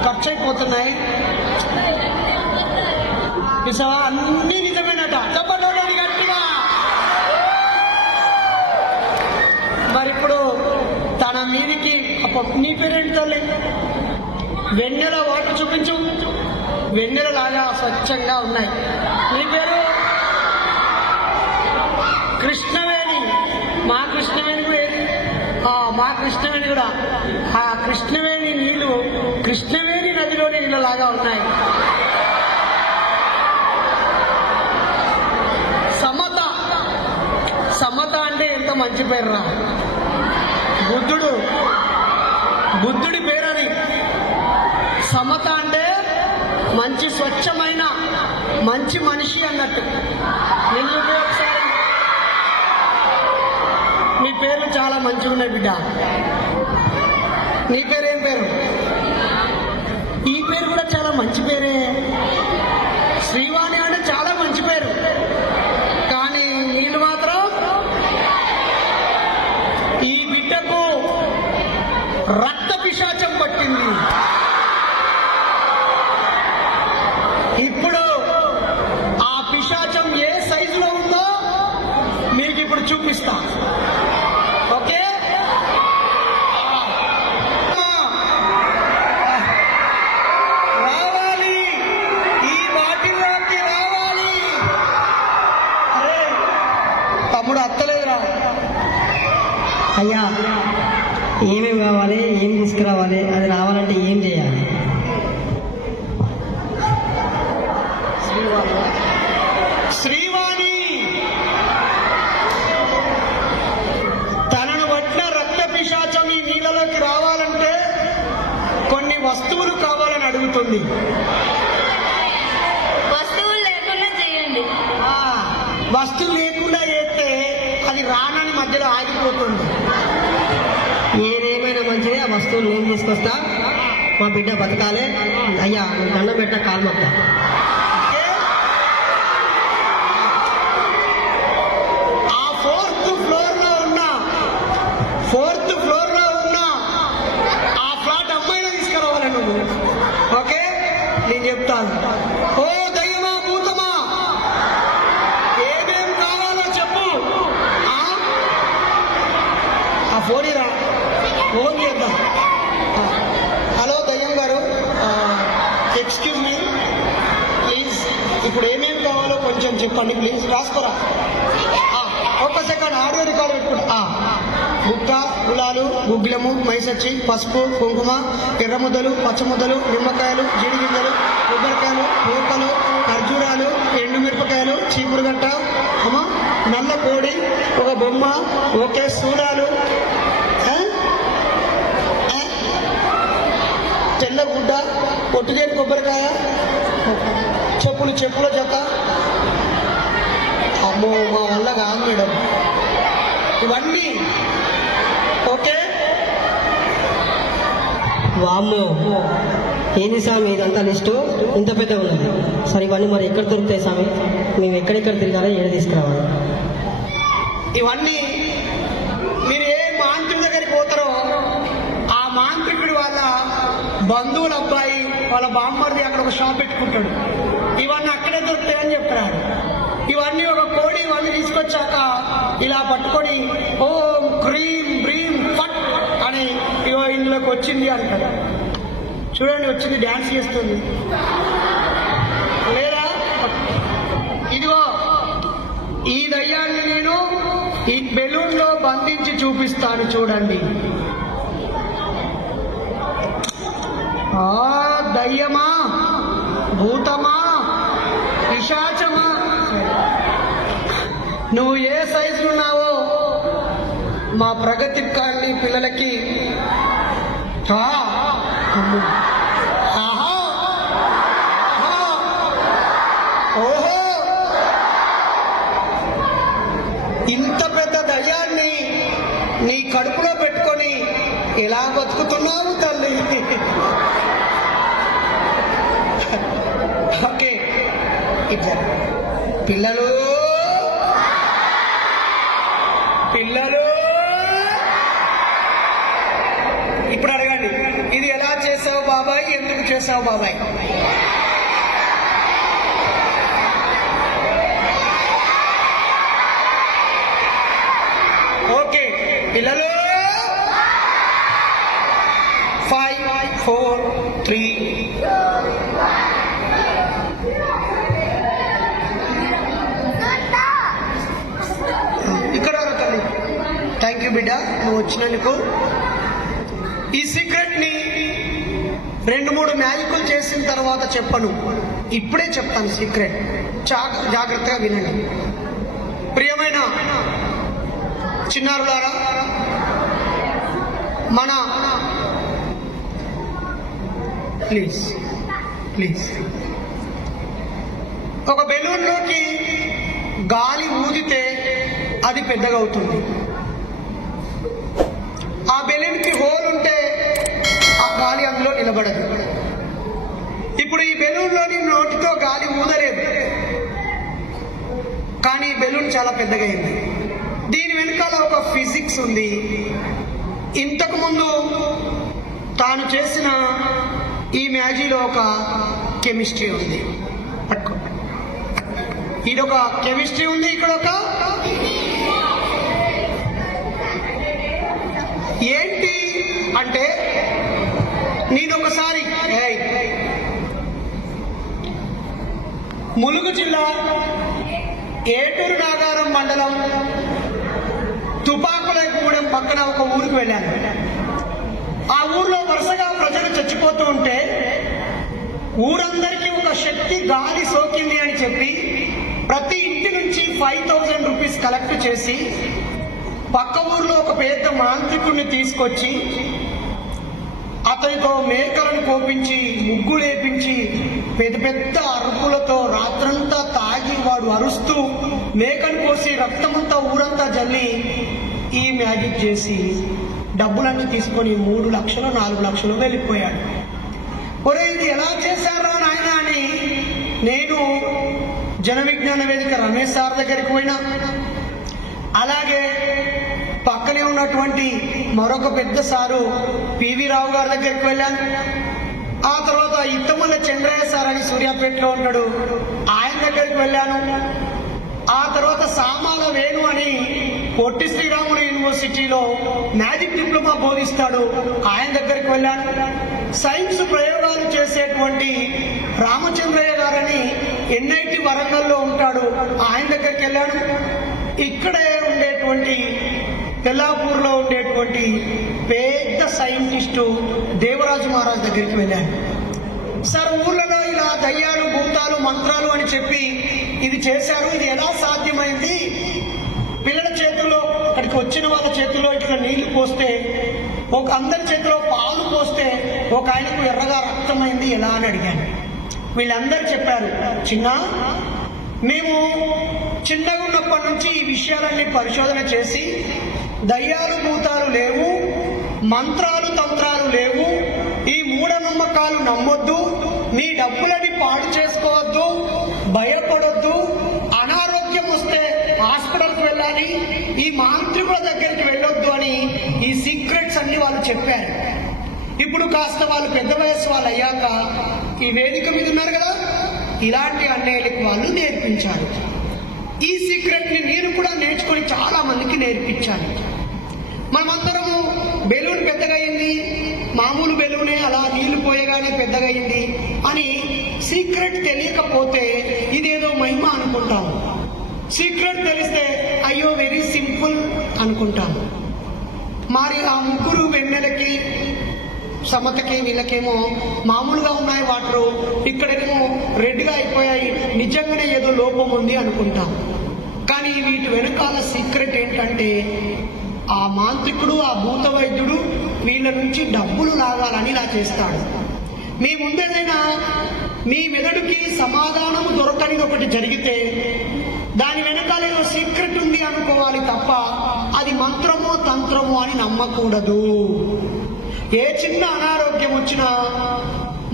ఖర్చు అయిపోతున్నాయి. చూసావా? అన్ని నిజమేనట. చెప్పండి గట్టిగా. మరి ఇప్పుడు తన మీదికి నీ పేరేంటి తల్లి? వెన్నెల వాటర్ చూపించు. వెన్నెల లాగా స్వచ్ఛంగా ఉన్నాయి. నీ పేరు? కృష్ణవేణి. మా కృష్ణవేణి పేరు, మా కృష్ణవేణి కూడా. ఆ కృష్ణవేణి నీళ్లు కృష్ణవేణి నదిలోని నీళ్ళలాగా ఉన్నాయి. సమత. సమత అంటే ఎంత మంచి పేరు రా. బుద్ధుడి పేరని. సమత అంటే మంచి స్వచ్ఛమైన మంచి మనిషి అన్నట్టు. నిన్ను ఒకసారి మీ పేర్లు చాలా మంచిగా ఉన్నాయి బిడ్డ. నీ పేరేం పేరు? ఈ పేరు కూడా చాలా మంచి పేరే. శ్రీవాణి అంటే చాలా మంచి పేరు. కానీ నేను మాత్రం ఈ బిడ్డకు రక్త పిశాచం పట్టింది. ఇప్పుడు ఆ పిశాచం ఏ సైజులో ఉందో మీకు ఇప్పుడు చూపిస్తా. ఓకే, రావాలి, ఈ బాటిల్లోకి రావాలి. అరే తమ్ముడు అత్తలేదురా. అయ్యా ఏమేమి కావాలి, ఏం తీసుకురావాలి, అది రావాలంటే ఏం చేయాలి? శ్రీవాణి తనను పట్టిన రక్త పిశాచం ఈ నీళ్ళలోకి రావాలంటే కొన్ని వస్తువులు కావాలని అడుగుతుంది. వస్తువులు లేకుండా చేయండి. వస్తువు లేకుండా చేస్తే అది రానని మధ్యలో ఆగిపోతుంది. ఏదేమైనా మంచిదే, ఆ వస్తువులు నేను తీసుకొస్తా. మా బిడ్డ బతకాలే. అయ్యా నేను దండం పెట్ట కాలు మొత్తా. ఓకే? ఆ ఫోర్త్ ఫ్లోర్ లో ఉన్న ఆ ఫ్లాట్ అమ్మాయిని తీసుకురావాలి నువ్వు. ఓకే, నేను చెప్తాను. ఓ దయ్యమా భూతమా, ఏమేం కావాలో చెప్పు. ఆ ఫోన్ రా, ఫోన్ చేద్దాం. హలో దయ్యం గారు, ఎక్స్క్యూజ్ మీ ప్లీజ్, ఇప్పుడు ఏమేమి కావాలో కొంచెం చెప్పండి ప్లీజ్. రాసుకోరా. ఒక్క సెకండ్ ఆడియో రికార్డ్ పెట్టుకుంటా. గుక్క, గులాలు, గుగ్గిలము, మైసచ్చి, పసుపు, కుంకుమ, ఎర్రముద్దలు, పచ్చముద్దలు, నిమ్మకాయలు, జీడిగింజలు, కొబ్బరికాయలు, పూకలు, ఖర్జూరాలు, ఎండుమిరపకాయలు, చీపురుగట్ట, నల్ల కోడి, ఒక బొమ్మ, ఓకే సూడాలు, తెల్ల గుడ్డ, పొట్టుచేటి కొబ్బరికాయ, చెప్పుల జత. అమ్మో మా వల్ల కాదు మేడం ఇవన్నీ. ఓకే, వామ్మో ఏంది స్వామి ఇదంతా లిస్టు ఇంత పెద్ద ఉన్నది. సరే ఇవన్నీ మరి ఎక్కడ దొరుకుతాయి స్వామి? మేము ఎక్కడెక్కడ తిరగాలో ఏడ తీసుకురావాలి? ఇవన్నీ మీరు ఏ మాంత్రికుడి దగ్గరికి పోతారో ఆ మాంత్రికుడి వాళ్ళ బంధువుల అబ్బాయి వాళ్ళ బామ్మర్ది అక్కడ ఒక షాప్ పెట్టుకుంటాడు. ఇవన్నీ అక్కడే దొరుకుతాయని చెప్తున్నాడు. ఇవన్నీ ఒక కోడి ఇవన్నీ తీసుకొచ్చాక ఇలా పట్టుకొని ఓం క్రీం బ్రీం ఫట్ అని ఇగో ఇందులోకి వచ్చింది అంటాడు. చూడండి వచ్చింది, డాన్స్ చేస్తుంది. లేదా ఇదిగో ఈ దయ్యాన్ని నేను ఈ బెలూన్ లో బంధించి చూపిస్తాను చూడండి. ఆ దయ్యమా భూతమా పిశాచమా, నువ్వు ఏ సైజులో ఉన్నావో మా ప్రగతి కాలనీ పిల్లలకి ఓహో ఇంత పెద్ద దయ్యాన్ని నీ కడుపులో పెట్టుకొని ఎలా బతుకుతున్నావు తల్లి? ఓకే, ఇట్లా పిల్లలు ఇప్పుడు అడగండి, ఇది ఎలా చేసావు బాబాయ్, ఎందుకు చేసావు బాబాయ్? ఓకే పిల్లలు, 5 4 3 ఇక్కడ తల్లి. థ్యాంక్ యూ బిడ్డ, నువ్వు వచ్చినందుకు. ఈ సీక్రెట్ ని 2-3 మ్యాజికులు చేసిన తర్వాత చెప్పను, ఇప్పుడే చెప్తాను సీక్రెట్. జాగ్రత్తగా వినండి. ప్రియమైన చిన్నారులారా, మన ప్లీజ్ ప్లీజ్. ఒక బెలూన్లోకి గాలి ఊదితే అది పెద్దగా అవుతుంది. ఆ బెలూన్కి హోల్ ఉంటే ఆ గాలి అందులో నిలబడదు. ఇప్పుడు ఈ బెలూన్లోని నోటితో గాలి ఊదలేదు, కానీ ఈ బెలూన్ చాలా పెద్దగా అయింది. దీని వెనుకాల ఒక ఫిజిక్స్ ఉంది. ఇంతకుముందు తాను చేసిన ఈ మ్యాజీలో ఒక కెమిస్ట్రీ ఉంది. పట్టుకో, ఇదొక కెమిస్ట్రీ ఉంది, ఇక్కడ ఒక ఏంటి అంటే, నేను ఒకసారి ములుగు జిల్లా ఏటూరు నాగారం మండలం తుపాకులగూడెం పక్కన ఒక ఊరికి వెళ్ళాను. ఆ ఊర్లో వరుసగా ప్రజలు చచ్చిపోతూ ఉంటే ఊరందరికీ ఒక శక్తి గాలి సోకింది అని చెప్పి ప్రతి ఇంటి నుంచి 5,000 రూపీస్ కలెక్ట్ చేసి పక్క ఊర్లో ఒక పెద్ద మాంత్రికుడిని తీసుకొచ్చి అతనితో మేకలను కోపించి ముగ్గులేపించి పెద్ద పెద్ద అరుపులతో రాత్రంతా తాగి వాడు అరుస్తూ మేకను కోసి రక్తమంతా ఊరంతా జల్లి ఈ మ్యాజిక్ చేసి డబ్బులన్నీ తీసుకొని 3 లక్షలు 4 లక్షలు వెళ్ళిపోయాడు. ఒరే, ఇది ఎలా చేశారా నాయన అని నేను జన విజ్ఞాన వేదిక రమేష్ సార్ దగ్గరికి పోయినా, అలాగే పక్కనే ఉన్నటువంటి మరొక పెద్ద సారు పివి రావు గారి దగ్గరికి వెళ్ళాను. ఆ తర్వాత ఇత్తమల్ల చంద్రయ్య సార్ అని సూర్యాపేటలో ఉన్నాడు, ఆయన దగ్గరికి వెళ్ళాను. ఆ తర్వాత సామాల వేణు అని పొట్టి శ్రీరాములు యూనివర్సిటీలో మ్యాజిక్ డిప్లొమా బోధిస్తాడు, ఆయన దగ్గరికి వెళ్ళాను. సైన్స్ ప్రయోగాలు చేసేటువంటి రామచంద్రయ్య గారని ఎన్ఐటి వరంగల్లో ఉంటాడు, ఆయన దగ్గరికి వెళ్ళాను. ఇక్కడే ఉండేటువంటి తెల్లాపూర్లో ఉండేటువంటి పెద్ద సైంటిస్టు దేవరాజు మహారాజ్ దగ్గరికి వెళ్ళాను. సార్, ఊళ్ళలో ఇలా దయ్యాలు భూతాలు మంత్రాలు అని చెప్పి ఇది చేశారు, ఇది ఎలా సాధ్యమైంది? పిల్లల చేతుల్లో, అక్కడికి వచ్చిన వాళ్ళ చేతుల్లో ఇట్లా నీళ్లు పోస్తే, ఒక అందరి చేతిలో పాలు పోస్తే ఒక ఆయనకు ఎర్రగా రక్తమైంది, ఎలా అని అడిగాను. వీళ్ళందరూ చెప్పారు, చిన్న, మేము చిన్నగా ఉన్నప్పటి నుంచి ఈ విషయాలన్నీ పరిశోధన చేసి దయ్యాలు భూతాలు లేవు, మంత్రాలు తంత్రాలు లేవు, ఈ మూఢనమ్మకాలు నమ్మొద్దు, మీ డబ్బులని పాడు చేసుకోవద్దు, భయపడొద్దు, అనారోగ్యం వస్తే హాస్పిటల్కి వెళ్ళాలి, ఈ మాంత్రికుల దగ్గరికి వెళ్ళొద్దు అని ఈ సీక్రెట్స్ అన్ని వాళ్ళు చెప్పారు. ఇప్పుడు కాస్త వాళ్ళు పెద్ద వయస్సు వాళ్ళు అయ్యాక ఈ వేదిక మీద ఉన్నారు కదా, ఇలాంటి అన్నేళ్ళకి వాళ్ళు నేర్పించారు. ఈ సీక్రెట్ ని నేను కూడా నేర్చుకొని చాలా మందికి నేర్పించాను. మనమందరము బెలూన్ పెద్దగా అయింది, మామూలు బెలూనే అలా నీళ్లు పోయగానే పెద్దగా అయింది అని సీక్రెట్ తెలియకపోతే ఇదేదో మహిమ అనుకుంటాము. సీక్రెట్ తెలిస్తే అయ్యో వెరీ సింపుల్ అనుకుంటాము. మరి ఆ ముగ్గురు వెన్నెలకి సమతకి వీళ్ళకేమో మామూలుగా ఉన్నాయి వాటర్, ఇక్కడేమో రెడ్గా అయిపోయాయి, నిజంగానే ఏదో లోపం ఉంది అనుకుంటాం. కానీ వీటి వెనకాల సీక్రెట్ ఏంటంటే ఆ మాంత్రికుడు, ఆ భూత వైద్యుడు వీళ్ళ నుంచి డబ్బులు లాగాలని ఇలా చేస్తాడు. మీ ముందేదైనా మీ మెదడుకి సమాధానం దొరకని ఒకటి జరిగితే దాని వెనకాల ఏదో సీక్రెట్ ఉంది అనుకోవాలి తప్ప అది మంత్రమో తంత్రమో అని నమ్మకూడదు. ఏ చిన్న అనారోగ్యం వచ్చినా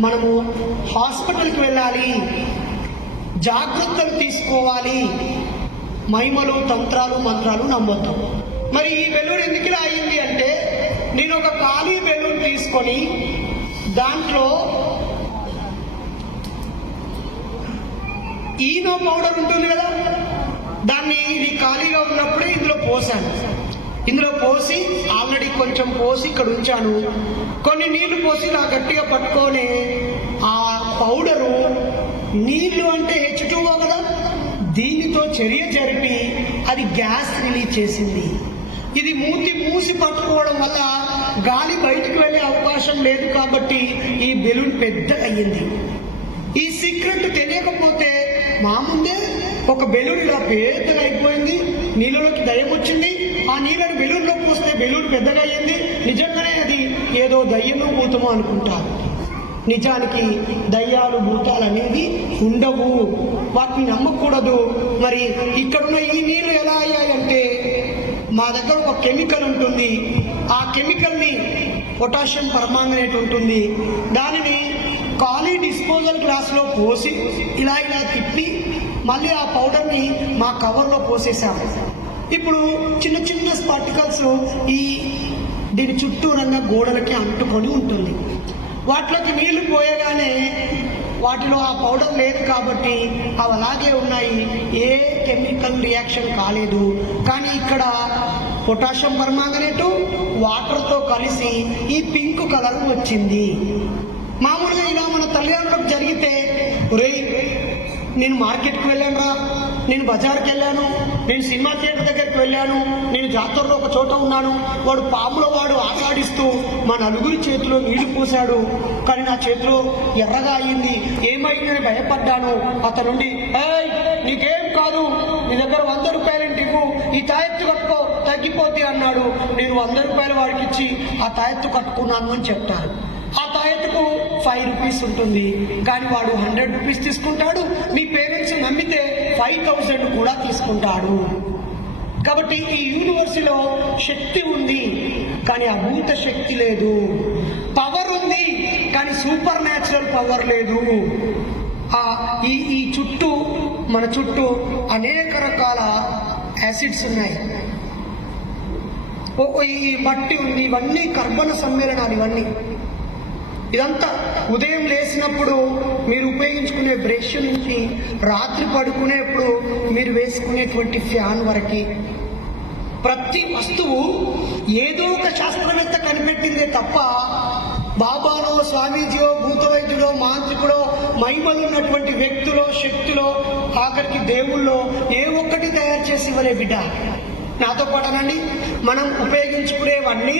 మనము హాస్పిటల్కి వెళ్ళాలి, జాగ్రత్తలు తీసుకోవాలి, మహిమలు తంత్రాలు మంత్రాలు నమ్మొద్దు. మరి ఈ బెలూన్ ఎందుకు ఇలా అయింది అంటే, నేను ఒక ఖాళీ బెలూన్ తీసుకొని దాంట్లో ఈనో పౌడర్ ఉంటుంది కదా, దాన్ని ఇది ఖాళీగా ఉన్నప్పుడే ఇందులో పోసాను. ఇందులో పోసి ఆల్రెడీ కొంచెం పోసి ఇక్కడ ఉంచాను. కొన్ని నీళ్లు పోసి ఇలా గట్టిగా పట్టుకొని ఆ పౌడరు, నీళ్లు అంటే H2O కదా, దీనితో చర్య జరిపి అది గ్యాస్ రిలీజ్ చేసింది. ఇది మూసి పట్టుకోవడం వల్ల గాలి బయటకు వెళ్ళే అవకాశం లేదు కాబట్టి ఈ బెలూన్ పెద్దగా అయ్యింది. ఈ సీక్రెట్ తెలియకపోతే మా ముందే ఒక బెలూన్ ఇలా పెద్దగా అయిపోయింది, నీళ్ళలోకి దయ్యం వచ్చింది, ఆ నీళ్ళని బెలూన్లో పోస్తే బెలూన్ పెద్దగా అయ్యింది, నిజంగానే అది ఏదో దయ్యమో భూతమో అనుకుంటారు. నిజానికి దయ్యాలు భూతాలు అనేవి ఉండవు, వాటిని నమ్మకూడదు. మరి ఇక్కడున్న ఈ నీళ్లు ఎలా అయ్యాయంటే మా దగ్గర ఒక కెమికల్ ఉంటుంది, ఆ కెమికల్ని పొటాషియం పర్మాంగనేట్ ఉంటుంది, దానిని ఖాళీ డిస్పోజల్ గ్లాస్లో పోసి ఇలా తిప్పి మళ్ళీ ఆ పౌడర్ని మా కవర్లో పోసేసాము. ఇప్పుడు చిన్న చిన్న పార్టికల్స్ దీని చుట్టూరంగా గోడలకి అంటుకొని ఉంటుంది. వాటిలోకి నీళ్లు పోయగానే వాటిలో ఆ పౌడర్ లేదు కాబట్టి అవి అలాగే ఉన్నాయి, ఏ కెమికల్ రియాక్షన్ కాలేదు. కానీ ఇక్కడ పొటాషియం పర్మాంగనేటు వాటర్తో కలిసి ఈ పింక్ కలర్ వచ్చింది. మామూలుగా ఇలా మన తల్లిదండ్రులకు జరిగితే, ఒరేయ్ నేను మార్కెట్కి వెళ్ళాను రా, నేను బజార్కి వెళ్ళాను, నేను సినిమా థియేటర్ దగ్గరికి వెళ్ళాను, నేను జాతరలో ఒక చోట ఉన్నాను, వాడు పాములో వాడు ఆటాడిస్తూ మా నలుగురి చేతిలో నీళ్లు పోశాడు, కానీ నా చేతిలో ఎర్రగా అయ్యింది, ఏమైందని భయపడ్డాను. అతనుండి ఏయ్ నీకేం కాదు, నీ దగ్గర 100 రూపాయలు ఇవ్వు, ఈ తాయెత్తు కట్టుకో తగ్గిపోద్ది అన్నాడు. నేను 100 రూపాయలు వాడికి ఇచ్చి ఆ తాయెత్తు కట్టుకున్నాను అని చెప్తారు. ఆ తాయెత్తుకు 5 రూపీస్ ఉంటుంది, కానీ వాడు 100 రూపీస్ తీసుకుంటాడు. మీ పేరెంట్స్ నమ్మితే 5000 కూడా తీసుకుంటాడు. కాబట్టి ఈ యూనివర్సిటీలో శక్తి ఉంది, కానీ అభూత శక్తి లేదు. పవర్ ఉంది, కానీ సూపర్ న్యాచురల్ పవర్ లేదు. ఈ చుట్టూ మన చుట్టూ అనేక రకాల యాసిడ్స్ ఉన్నాయి. ఈ మట్టి ఉంది, ఇవన్నీ కర్బన సమ్మేళనాలు. ఇవన్నీ ఇదంతా ఉదయం లేచినప్పుడు మీరు ఉపయోగించుకునే బ్రష్ నుంచి రాత్రి పడుకునేప్పుడు మీరు వేసుకునేటువంటి ఫ్యాన్ వరకు ప్రతి వస్తువు ఏదో ఒక శాస్త్రవేత్త కనిపెట్టిందే తప్ప బాబాలో, స్వామీజీయో, భూతవైద్యుడో, మాంత్రికుడో, మహిమలున్నటువంటి వ్యక్తులో, శక్తులో, ఆఖరికి దేవుళ్ళో ఏ ఒక్కటి తయారు చేసి ఇవ్వలే బిడ్డ. నాతో పాటనండి, మనం ఉపయోగించుకునేవన్నీ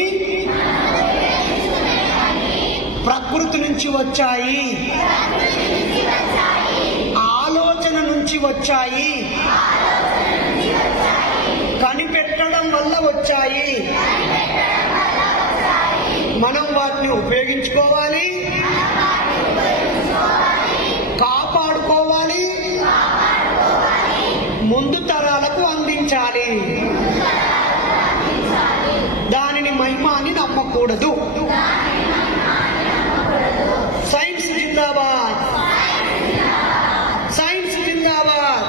ప్రకృతి నుంచి వచ్చాయి, ఆలోచన నుంచి వచ్చాయి, కనిపెట్టడం వల్ల వచ్చాయి. మనం వాటిని ఉపయోగించుకోవాలి, కాపాడుకోవాలి, ముందు తరాలకు అందించాలి. దానిని మహిమ అని నమ్మకూడదు. సైన్స్ జిందాబాద్, సైన్స్ జిందాబాద్.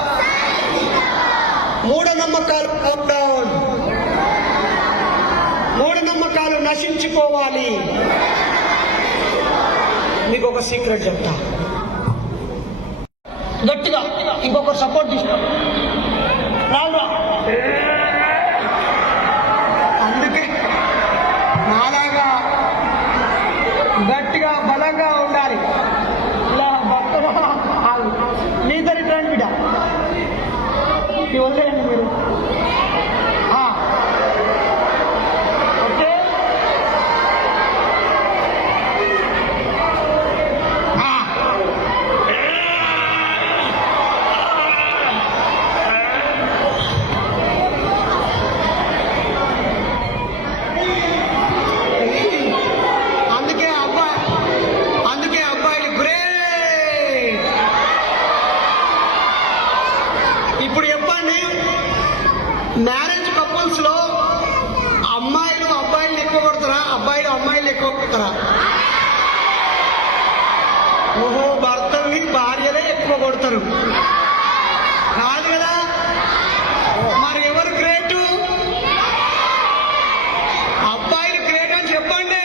మూఢనమ్మకాలు అప్ డౌన్, మూఢనమ్మకాలు నశించుకోవాలి. మీకు ఒక సీక్రెట్ చెప్తా, గట్టిగా ఇంకొకరు సపోర్ట్ తీసుకో. అందుకే నాలాగా గట్టిగా బలంగా ఉండాలి. ఇలా భక్తులు నీతో రిటర్న్ బిడ్డ వదిలేయండి మీరు. ఓకే, అందుకే అబ్బాయిలు గ్రేట్. ఇప్పుడు చెప్పండి, మ్యారేజ్ కపుల్స్ లో అమ్మాయిలు అబ్బాయిలు ఎక్కువ కొడతారా, అబ్బాయిలు అమ్మాయిలు ఎక్కువ కొడతారా? ఓహో, భర్తల్ని భార్యలే ఎక్కువ కొడతారు కాదు కదా? మరి ఎవరు గ్రేటు? అబ్బాయిలు గ్రేట్ అని చెప్పండి.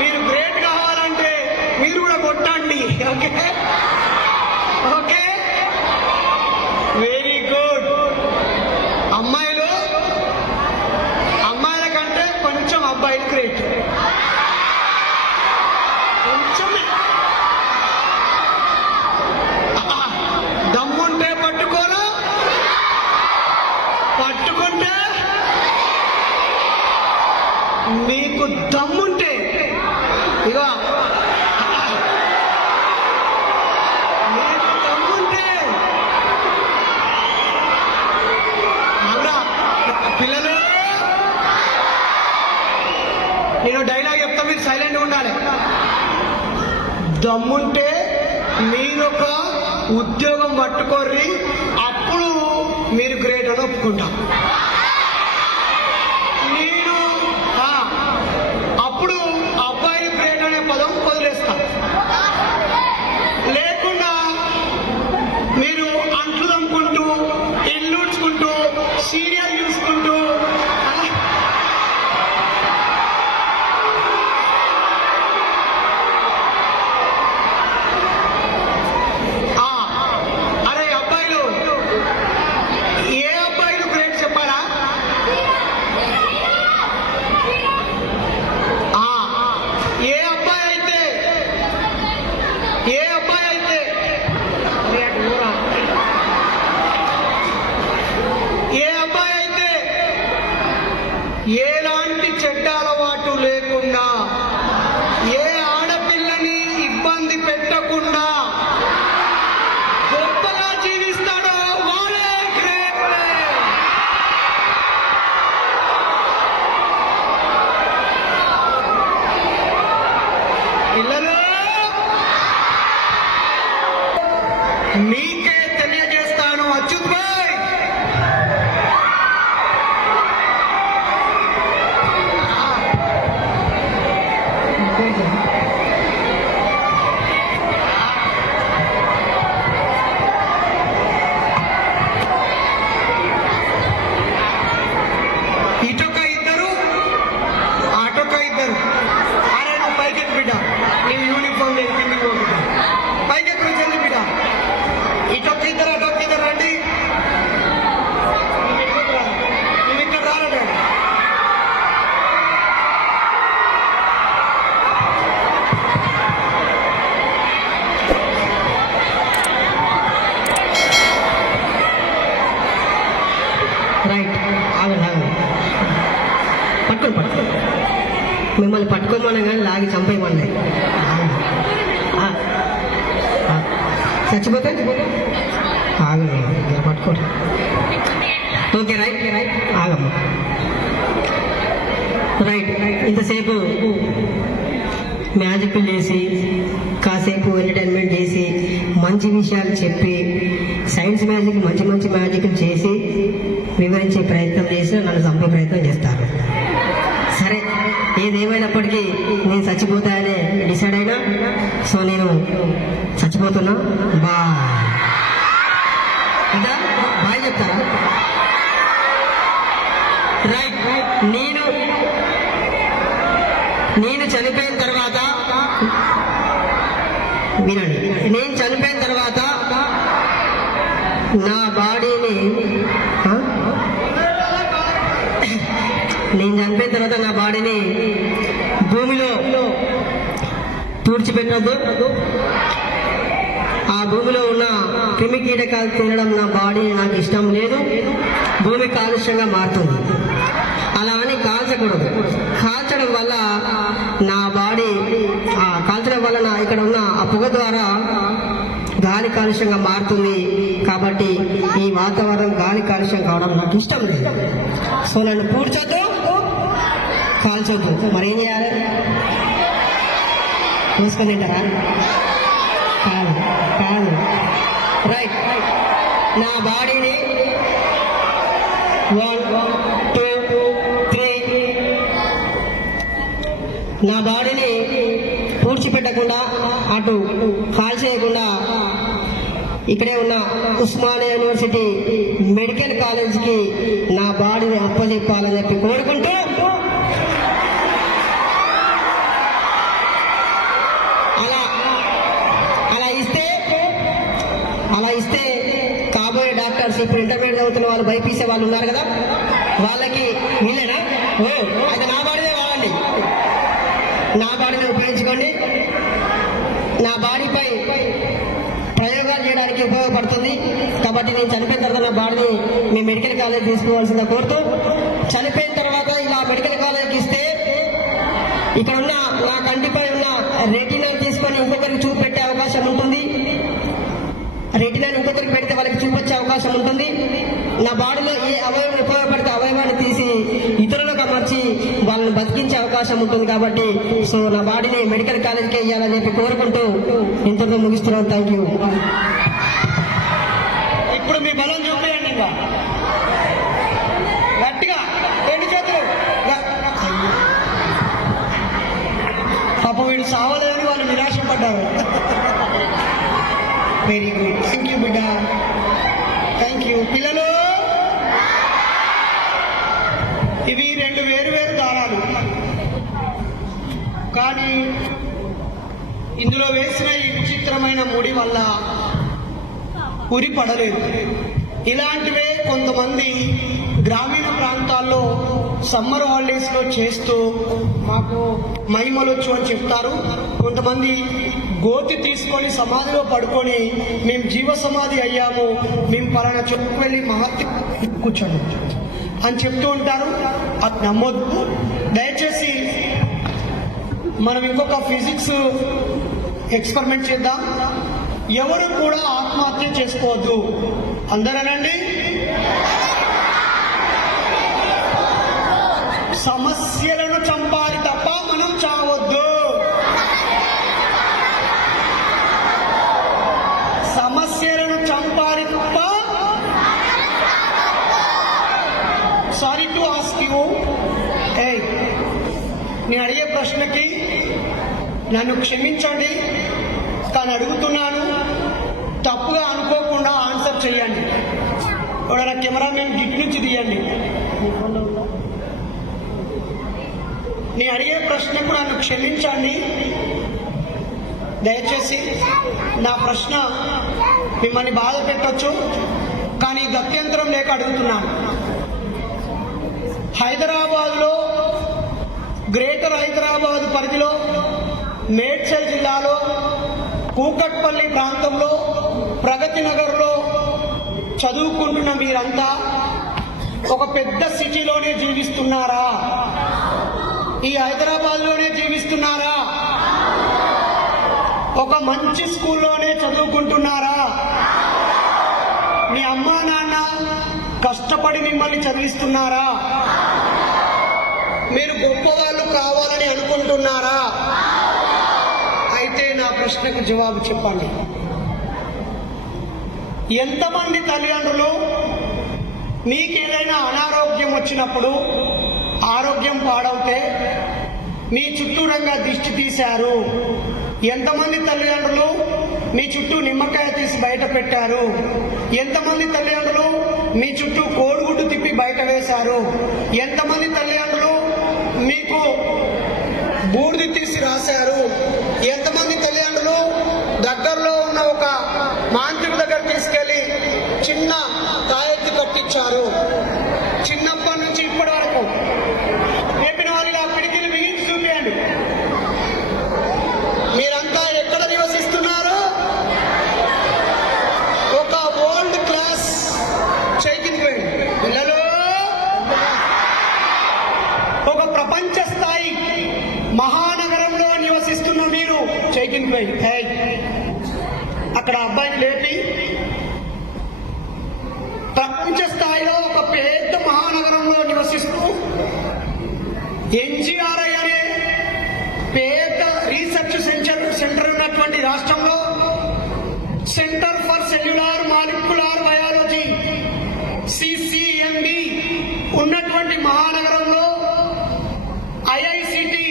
మీరు గ్రేట్ కావాలంటే మీరు కూడా కొట్టండి. Okay okay, very good. అమ్మాయిల కంటే కొంచెం అబ్బాయిలు గ్రేట్, కొంచెమే. దమ్ముంటే మీరొక ఉద్యోగం పట్టుకోర్రి, అప్పుడు మీరు గ్రేట్ అని ఒప్పుకుంటాం. నేను అప్పుడు అబ్బాయి గ్రేట్ అనే పదం వదిలేస్తాం. లేకుండా మీరు అంట్లు దమ్ముకుంటూ, ఇల్లు ఉడ్చుకుంటూ, సీరియల్ చూసుకుంటూ అరే అబ్బాయిలు, ఏ అబ్బాయిలు గ్రేట్ చెప్పాలా? ఏ అబ్బాయి అయితే ఎలాంటి చెడ్డ అలవాటు లేకుండా, ఏ ఆడపిల్లని ఇబ్బంది పెట్టకుండా గొప్పగా జీవిస్తాడో వాడే గ్రేట్. పిల్లలు, మీకే తెలియజేస్తాను, అచ్యుత్ భాయ్. ఇటొక ఇద్దరు, అటొక ఇద్దరు. అరే నువ్వు పైకెక్కు బిడ్డ, నీవు యూనిఫామ్ లేదు, కిందికి పో బిడ్డ. పైకెక్కు చెల్లి బిడ్డ. ఇటొక ఇద్దరు, అటొక ఇద్దరు రండి. నువ్వు ఇక్కడ రాలే. రైట్, ఆగండి ఆగండి, పట్టుకోండి. మిమ్మల్ని పట్టుకోమన్నా కానీ లాగి చంపేయమన్నాయి. చచ్చిపోతే ఆగండి, పట్టుకోండి. ఓకే, రైట్, ఆగమ్మా. రైట్, ఇంతసేపు మ్యాజిక్లు చేసి, కాసేపు ఎంటర్టైన్మెంట్ చేసి, మంచి విషయాలు చెప్పి, సైన్స్ మ్యాజిక్ మంచి మంచి మ్యాజిక్లు చేసి వివరించే ప్రయత్నం చేసి నన్ను చంపే ప్రయత్నం చేస్తారు. సరే, ఏదేమైనప్పటికీ నేను చచ్చిపోతానని డిసైడ్ అయినా, సో నేను చచ్చిపోతున్నా. బాయ్ చెప్తారా? రైట్, నేను చనిపోయిన తర్వాత వినండి, నేను చనిపోయిన తర్వాత నా బాడీని భూమిలో పూడ్చిపెట్టద్దు. ఆ భూమిలో ఉన్న క్రిమి కీటకాలు తినడం నా బాడీ నాకు ఇష్టం లేదు. భూమి కాలుష్యంగా మారుతుంది. అలా అని కాల్చకూడదు. కాల్చడం వల్ల నా బాడీ కాల్చడం వల్ల ఇక్కడ ఉన్న ఆ పొగ ద్వారా గాలి కాలుష్యంగా మారుతుంది. కాబట్టి ఈ వాతావరణం గాలి కాలుష్యం కావడం నాకు ఇష్టం లేదు. సో నన్ను పూడ్చొద్దు, కాల్చొద్దు. మరేం చేయాలి? మూసుకొని తింటారా? కాదు కాదు. రైట్, నా బాడీని 1 2 3 నా బాడీని పూడ్చిపెట్టకుండా, అటు కాల్ చేయకుండా ఇక్కడే ఉన్న ఉస్మానియా యూనివర్సిటీ మెడికల్ కాలేజ్కి నా బాడీని అప్పచెప్పాలని చెప్పి కోరుకుంటూ, అలా ఇస్తే కాబోయే డాక్టర్స్, ఇప్పుడు ఇంటర్మీడియట్ చదువుతున్న వాళ్ళు, బైపీసీ వాళ్ళు ఉన్నారు కదా, వాళ్ళకి వీళ్ళేనా? అయితే నా బాడీనే వాడండి, నా బాడీని ఉపయోగించుకోండి. నా బాడీపై ప్రయోగాలు చేయడానికి ఉపయోగపడుతుంది. కాబట్టి నేను చనిపోయిన తర్వాత నా బాడీని మీ మెడికల్ కాలేజ్ తీసుకోవాల్సిందిగా కోరుతూ, చనిపోయిన తర్వాత ఇలా మెడికల్ కాలేజ్కి ఇస్తే ఇక్కడ ఉన్న నా కంటిపై ఉన్న రెటీనాను తీసుకొని ఇంకొకరికి చూపెట్టే అవకాశం ఉంటుంది. రెటీనాను ఇంకొకరికి పెడితే వాళ్ళకి చూపించే అవకాశం ఉంటుంది. నా బాడీలో ఏ అవయవం ఉపయోగపడితే అవయవాన్ని తీసి ఇతరులకు అమర్చి వాళ్ళని బతికించే అవకాశం అవకాశం ఉంటుంది కాబట్టి సో నా బాడీని మెడికల్ కాలేజ్కి వేయాలని చెప్పి కోరుకుంటూ ఇంతతో ముగిస్తున్నాను. Thank you. ఇప్పుడు మీ బలం చూపేయండి, ఇంకా గట్టిగా రెండు చేతులు. పాప వీడు సావలేదని వాళ్ళు నిరాశపడ్డారు. వెరీ గుడ్, థ్యాంక్ యూ బిడ్డ, థ్యాంక్ యూ. పిల్లలు, ఇవి రెండు వేరు వేరు దారాలు, కానీ ఇందులో వేసిన ఈ విచిత్రమైన ముడి వల్ల ఉరి పడలేదు. ఇలాంటివే కొంతమంది గ్రామీణ ప్రాంతాల్లో సమ్మర్ హాలిడేస్ లో చేస్తూ మాకు మహిమలొచ్చు అని చెప్తారు. కొంతమంది గోతి తీసుకొని సమాధిలో పడుకొని మేము జీవ సమాధి అయ్యాము, మేము పలానా చోటుకు వెళ్ళి మహత్య కూర్చోండి అని చెప్తూ ఉంటారు. అది నమ్మొద్దు దయచేసి. మనం ఇంకొక ఫిజిక్స్ ఎక్స్పెరిమెంట్ చేద్దాం. ఎవరు కూడా ఆత్మహత్య చేసుకోవద్దు. అందరేనండి? సమస్యలను చంపాలి తప్ప మనం చావద్దు. సమస్యలను చంపాలి తప్ప. సారీ టు ఆస్క్ యూ, నేను అడిగే ప్రశ్నకి నన్ను క్షమించండి, కానీ అడుగుతున్నాను, తప్పుగా అనుకోకుండా ఆన్సర్ చేయండి. ఎవరైనా కెమెరామెన్ గిట్ నుంచి తీయండి. నేను అడిగే ప్రశ్నకు నన్ను క్షమించండి దయచేసి. నా ప్రశ్న మిమ్మల్ని బాధ పెట్టొచ్చు, కానీ గత్యంతరం లేక అడుగుతున్నాను. హైదరాబాద్లో, గ్రేటర్ హైదరాబాద్ పరిధిలో, మేడ్చల్ జిల్లాలో, కూకట్పల్లి ప్రాంతంలో, ప్రగతి నగర్లో చదువుకుంటున్న మీరంతా ఒక పెద్ద సిటీలోనే జీవిస్తున్నారా? ఈ హైదరాబాద్లోనే జీవిస్తున్నారా? ఒక మంచి స్కూల్లోనే చదువుకుంటున్నారా? మీ అమ్మా నాన్న కష్టపడి మిమ్మల్ని చదివిస్తున్నారా? మీరు గొప్పవాళ్ళు కావాలని అనుకుంటున్నారా? అయితే నా ప్రశ్నకు జవాబు చెప్పండి. ఎంతమంది తల్లిదండ్రులు మీకేదైనా అనారోగ్యం వచ్చినప్పుడు, ఆరోగ్యం పాడవుతే మీ చుట్టూరంగా దిష్టి తీశారు? ఎంతమంది తల్లిదండ్రులు మీ చుట్టూ నిమ్మకాయ తీసి బయట పెట్టారు? ఎంతమంది తల్లిదండ్రులు మీ చుట్టూ కోడిగుడ్డు తిప్పి బయట వేశారు? ఎంతమంది తల్లిదండ్రులు మీకు బూడిద తీసి రాశారు? ఎంతమంది తల్లిదండ్రులు దగ్గరలో ఉన్న ఒక మాంత్రికుడి దగ్గర తీసుకెళ్లి చిన్న తాయెత్తు కట్టించారు? చిన్నప్పటి నుంచి ఇప్పటి వరకు చెప్పిన వాళ్ళుగా పిడికిలు బిగించి చూపించండి. మీరంతా ఎక్కడ నివసిస్తున్నారు? ఒక వరల్డ్ క్లాస్ చైతన్యం పిల్లలు, ఒక ప్రపంచ స్థాయి మహానగరంలో నివసిస్తున్న మీరు చైతన్యం. అక్కడ అబ్బాయిని లేపి ప్రపంచ స్థాయిలో ఒక పెద్ద మహానగరంలో నివసిస్తూ ఎన్జిఆర్ఐ అనే పెద్ద రీసెర్చ్ సెంటర్ ఉన్నటువంటి రాష్ట్రంలో, centre for cellular molecular biology CCMB ఉన్నటువంటి మహానగరంలో, ఐఐసిటి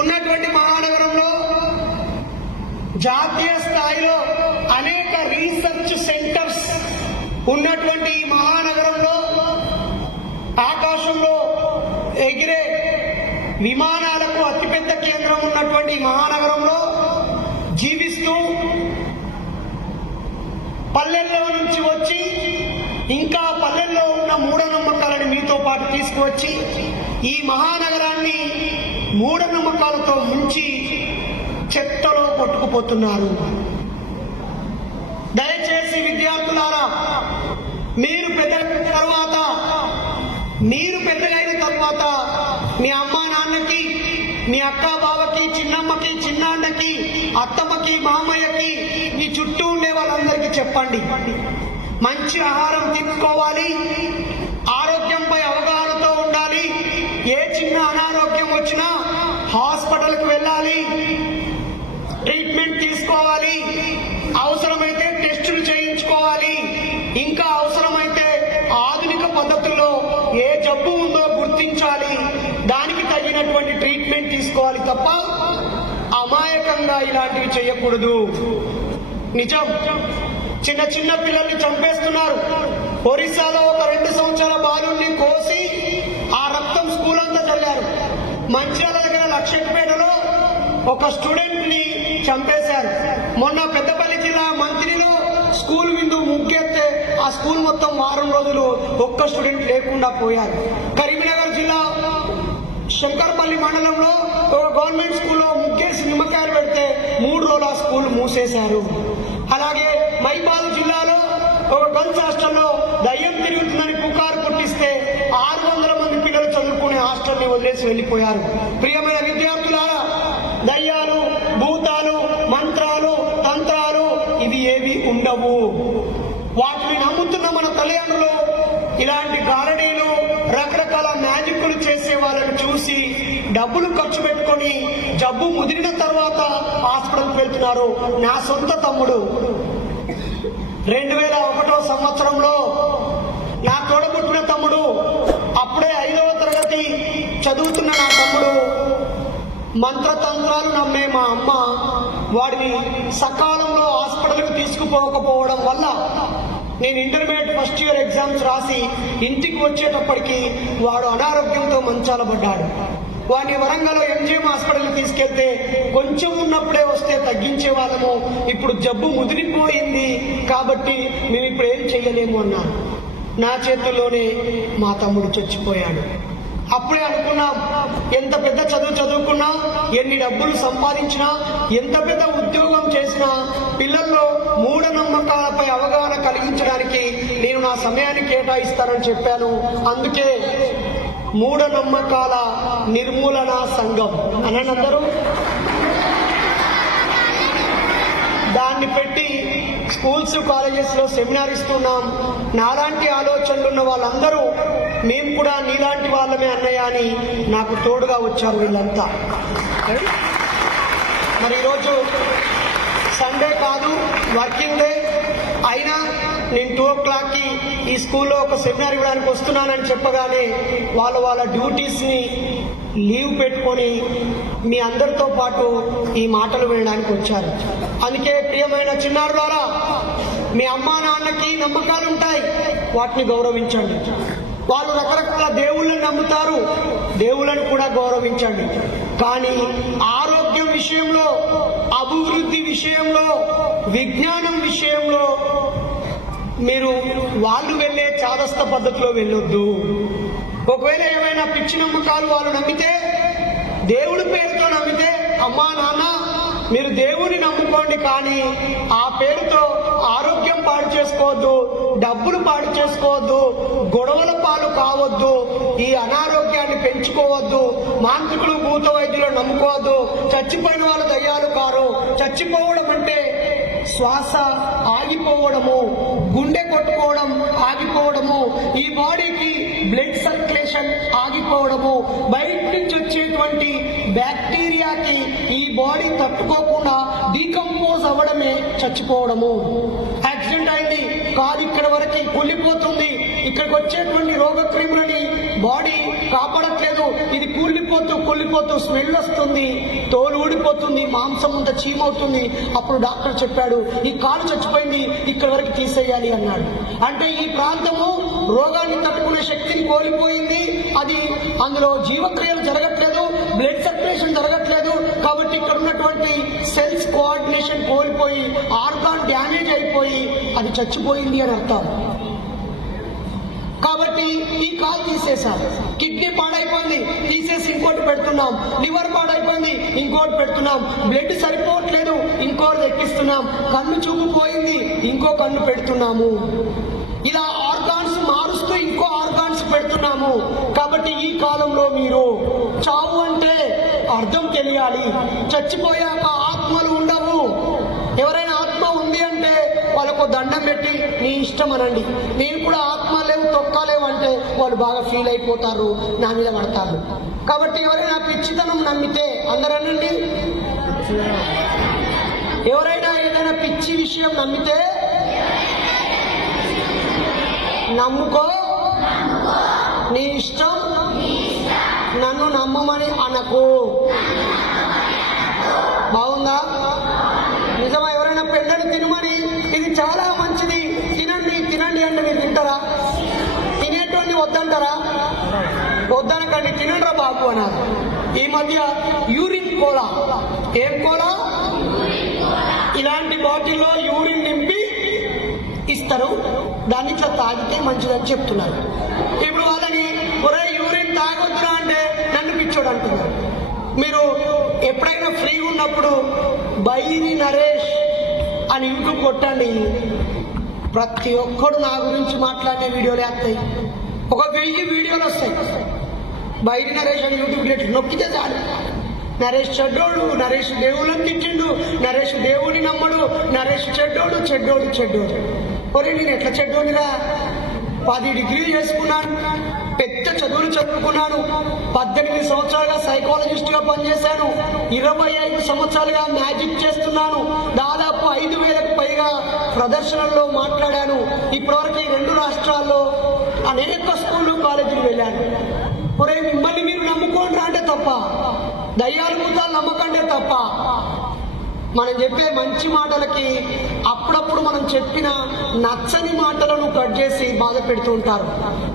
ఉన్నటువంటి మహానగరంలో, జాతీయ స్థాయిలో అనేక రీసెర్చ్ సెంటర్స్ ఉన్నటువంటి ఈ మహానగరంలో, ఆకాశంలో ఎగిరే విమానాలకు అతిపెద్ద కేంద్రం ఉన్నటువంటి మహానగరంలో జీవిస్తూ పల్లెల్లో నుంచి వచ్చి ఇంకా పల్లెల్లో ఉన్న మూఢనమ్మకాలను మీతో పాటు తీసుకువచ్చి ఈ మహానగరాన్ని మూఢనమ్మకాలతో ముంచి చెత్తలో కొట్టుకుపోతున్నారు. దయచేసి విద్యార్థులారా, మీరు పెద్దగైన తర్వాత మీ అమ్మా నాన్నకి, మీ అక్క బావకి, చిన్నమ్మకి, చిన్నాన్నకి, అత్తమ్మకి, మామయ్యకి, మీ చుట్టూ ఉండే వాళ్ళందరికీ చెప్పండి, మంచి ఆహారం తీసుకోవాలి, ఆరోగ్యంపై అవగాహనతో ఉండాలి, ఏ చిన్న అనారోగ్యం వచ్చినా హాస్పిటల్కి వెళ్ళాలి, ట్రీట్మెంట్ తీసుకోవాలి, అవసరమైతే టెస్టులు చేయించుకోవాలి, ఇంకా అవసరమైతే ఆధునిక పద్ధతుల్లో ఏ జబ్బు ఉందో గుర్తించాలి, దానికి తగినటువంటి ట్రీట్మెంట్ తీసుకోవాలి తప్ప అమాయకంగా ఇలాంటివి చేయకూడదు. నిజం, చిన్న చిన్న పిల్లల్ని చంపేస్తున్నారు. ఒరిస్సాలో ఒక 2 సంవత్సరాల బాలుని కోసి ఆ రక్తం స్కూల్ అంతా చల్లారు. మంచిర్యాల దగ్గర లక్షపేటలో ఒక స్టూడెంట్ ని చంపేశారు. మొన్న పెద్దపల్లి జిల్లా మంత్రిలో స్కూల్ విందు ముగ్గెత్తే ఆ స్కూల్ మొత్తం వారం రోజులు ఒక్క స్టూడెంట్ లేకుండా పోయారు. కరీంనగర్ జిల్లా శంకర్పల్లి మండలంలో ఒక గవర్నమెంట్ స్కూల్లో ముగ్గేసి నిమ్మకాయలు పెడితే 3 రోజులు ఆ స్కూల్ మూసేశారు. అలాగే మైబాద్ జిల్లాలో ఒక గర్ల్స్ హాస్టల్లో దయ్యం తిరుగుతుందని పుకారు పుట్టిస్తే 600 మంది పిల్లలు చదువుకునే హాస్టల్ని వదిలేసి వెళ్లిపోయారు. ప్రియమైన విద్యార్థులారా, దయ్యాలు, భూతాలు, మంత్రాలు, తంత్రాలు ఇవి ఏవి ఉండవు. వాటిని నమ్ముతున్న మన తల్లిదండ్రులు ఇలాంటి గారడీలు, రకరకాల మ్యాజిక్లు చేసే వాళ్ళని చూసి డబ్బులు ఖర్చు పెట్టుకొని జబ్బు ముదిరిన తర్వాత హాస్పిటల్కి వెళ్తున్నారు. నా సొంత తమ్ముడు 2001 సంవత్సరంలో నా తోడబుట్టిన తమ్ముడు, అప్పుడే 5వ తరగతి చదువుతున్న నా తమ్ముడు మంత్రతంత్రాలు నమ్మే మా అమ్మ వాడిని సకాలంలో హాస్పిటల్కి తీసుకుపోకపోవడం వల్ల నేను ఇంటర్మీడియట్ ఫస్ట్ ఇయర్ ఎగ్జామ్స్ రాసి ఇంటికి వచ్చేటప్పటికి వాడు అనారోగ్యంతో మంచాల పడ్డాడు. వాడిని వరంగల్ ఎంజిఎం హాస్పిటల్కి తీసుకెళ్తే కొంచెం ఉన్నప్పుడే వస్తే తగ్గించే వాళ్ళము, ఇప్పుడు జబ్బు ముదిరిపోయింది కాబట్టి మేము ఇప్పుడు ఏం చెయ్యలేము అన్నారు. నా చేతుల్లోనే మా తమ్ముడు చచ్చిపోయాడు. అప్పుడే అనుకున్నాం, ఎంత పెద్ద చదువుకున్నా, ఎన్ని డబ్బులు సంపాదించినా, ఎంత పెద్ద ఉద్యోగం చేసినా పిల్లల్లో మూఢనమ్మకాలపై అవగాహన కలిగించడానికి నేను నా సమయాన్ని కేటాయిస్తానని చెప్పాను. అందుకే మూఢనమ్మకాల నిర్మూలన సంఘం అని అందరూ దాన్ని పెట్టి స్కూల్స్, కాలేజెస్ లో సెమినార్ ఇస్తున్నాం. నాలాంటి ఆలోచనలు ఉన్న వాళ్ళందరూ మేము కూడా నీలాంటి వాళ్ళమే అన్నయ్య అని నాకు తోడుగా వచ్చారు వీళ్ళంతా. మరి ఈరోజు సండే కాదు, వర్కింగ్ డే అయినా నేను 2 o'clockకి ఈ స్కూల్లో ఒక సెమినార్ ఇవ్వడానికి వస్తున్నానని చెప్పగానే వాళ్ళ డ్యూటీస్ని లీవ్ పెట్టుకొని మీ అందరితో పాటు ఈ మాటలు వినడానికి వచ్చారు. అందుకే ప్రియమైన చిన్నారులారా, మీ అమ్మా నాన్నకి నమ్మకాలు ఉంటాయి, వాటిని గౌరవించండి. వాళ్ళు రకరకాల దేవుళ్ళని నమ్ముతారు, దేవుళ్ళని కూడా గౌరవించండి. కానీ ఆరోగ్యం విషయంలో, అభివృద్ధి విషయంలో, విజ్ఞానం విషయంలో మీరు వాళ్ళు వెళ్ళే చాదస్త పద్ధతిలో వెళ్ళొద్దు. ఒకవేళ ఏమైనా పిచ్చి నమ్మకాలు వాళ్ళు నమ్మితే, దేవుడి పేరుతో నమ్మితే, అమ్మా నాన్న మీరు దేవుని నమ్ముకోండి, కానీ ఆ పేరుతో ఆరోగ్యం పాడు చేసుకోవద్దు, డబ్బులు పాడు చేసుకోవద్దు, గొడవల పాలు కావద్దు, ఈ అనారోగ్యాన్ని పెంచుకోవద్దు, మాంత్రికులు, భూత వైద్యులను నమ్ముకోవద్దు. చచ్చిపోయిన వాళ్ళు దయ్యాలు కారు. చచ్చిపోవడం అంటే శ్వాస ఆగిపోవడము, గుండె కొట్టుకోవడం ఆగిపోవడము, ఈ బాడీకి బ్లడ్ సర్క్యులేషన్ ఆగిపోవడము, బయట నుంచి వచ్చేటువంటి బ్యాక్టీరియాకి ఈ బాడీ తట్టుకోకుండా డీకంపోజ్ అవ్వడమే చచ్చిపోవడము. యాక్సిడెంట్ అయింది, కాదు ఇక్కడ వరకు కూలిపోతుంది, ఇక్కడికి వచ్చేటువంటి రోగ క్రిములని బాడీ కాపాడట్లేదు, ఇది కూలిపోతూ స్మెల్ వస్తుంది, తోలు ఊడిపోతుంది, మాంసం అంతా చీమవుతుంది. అప్పుడు డాక్టర్ చెప్పాడు, ఈ కాలు చచ్చిపోయింది, ఇక్కడ వరకు తీసేయాలి అన్నాడు. అంటే ఈ ప్రాంతము రోగాన్ని తట్టుకునే శక్తిని కోల్పోయింది, అది అందులో జీవక్రియలు జరగట్లేదు, బ్లడ్ సర్క్యులేషన్ జరగట్లేదు. కాబట్టి ఇక్కడ ఉన్నటువంటి సెల్స్ కోఆర్డినేషన్ కోల్పోయి ఆర్గాన్ డ్యామేజ్ అయిపోయి అది చచ్చిపోయింది అని అర్థం. కాబట్టి ఈ కాలు తీసేశారు. కిడ్నీ పాడైపోయింది, తీసేసి ఇంకోటి పెడుతున్నాం. లివర్ పాడైపోయింది, ఇంకోటి పెడుతున్నాం. బ్లడ్ సరిపోవట్లేదు, ఇంకోటి ఎక్కిస్తున్నాం. కన్ను చూపు పోయింది, ఇంకో కన్ను పెడుతున్నాము. ఇలా ఆర్గాన్స్ మారుస్తూ ఇంకో ఆర్గాన్స్ పెడుతున్నాము. కాబట్టి ఈ కాలంలో మీరు చావు అంటే అర్థం తెలియాలి. చచ్చిపోయాక ఆత్మలు ఉండవు. ఎవరైనా ఆత్మ ఉంది అంటే వాళ్ళకు దండం పెట్టి నీ ఇష్టం అనండి. నేను కూడా ఆత్మ లేవు తొక్క లేవు అంటే వాళ్ళు బాగా ఫీల్ అయిపోతారు, నా మీద పడతారు. కాబట్టి ఎవరైనా పిచ్చితనం నమ్మితే అందరనండి, ఎవరైనా ఏదైనా పిచ్చి విషయం నమ్మితే నమ్ముకో, నీ ఇష్టం, నన్ను నమ్మమని అనకు. బాగుందా? నిజమా? ఎవరైనా పెండని తినమని ఇది చాలా మంచిది తినండి తినండి అంటే మీరు తింటారా? తినేటువంటి వద్దంటారా? వద్దనకండి, తినండిరా బాబు అన్నారు. ఈ మధ్య యూరిన్ కోలా, ఏం కోలా, ఇలాంటి బాటిల్లో యూరిన్ నింపి ఇస్తారు, దాన్ని ఇట్లా తాగితే మంచిదని చెప్తున్నారు. ఇప్పుడు వాళ్ళని ఒరే యూరిన్ తాగొద్దురా అంటే నన్ను పిచ్చోడు అంటున్నారు. మీరు ఎప్పుడైనా ఫ్రీగా ఉన్నప్పుడు బైరి నరేష్ అని యూట్యూబ్ కొట్టండి, ప్రతి ఒక్కడు నా గురించి మాట్లాడే వీడియోలే వస్తాయి. 1000 వీడియోలు వస్తాయి. బైరి నరేష్ అని యూట్యూబ్ నొక్కితే చాలు. నరేష్ చెడ్డోడు, నరేష్ దేవుళ్ళని తిట్టిండు, నరేష్ దేవుడిని నమ్మడు, నరేష్ చెడ్డోడు చెడ్డోడు చెడ్డోడు. ఒరే నేను ఎట్లా చెడ్డోడిరా? 10 డిగ్రీలు చేసుకున్నాను, పెద్ద చదువులు చదువుకున్నాను, 18 సంవత్సరాలుగా సైకాలజిస్ట్గా పనిచేశాను, 25 సంవత్సరాలుగా మ్యాజిక్ చేస్తున్నాను, దాదాపు 5000కు పైగా ప్రదర్శనల్లో మాట్లాడాను, ఇప్పటివరకు ఈ 2 రాష్ట్రాల్లో అనేక స్కూళ్ళు కాలేజీలు వెళ్ళాను. ఒరే మిమ్మల్ని మీరు నమ్ముకోండి అంటే తప్ప, దయ్యాలు భూతాలు నమ్మకండే తప్ప. మనం చెప్పే మంచి మాటలకి అప్పుడప్పుడు మనం చెప్పిన నచ్చని మాటలను కట్ చేసి బాధ పెడుతూ ఉంటారు.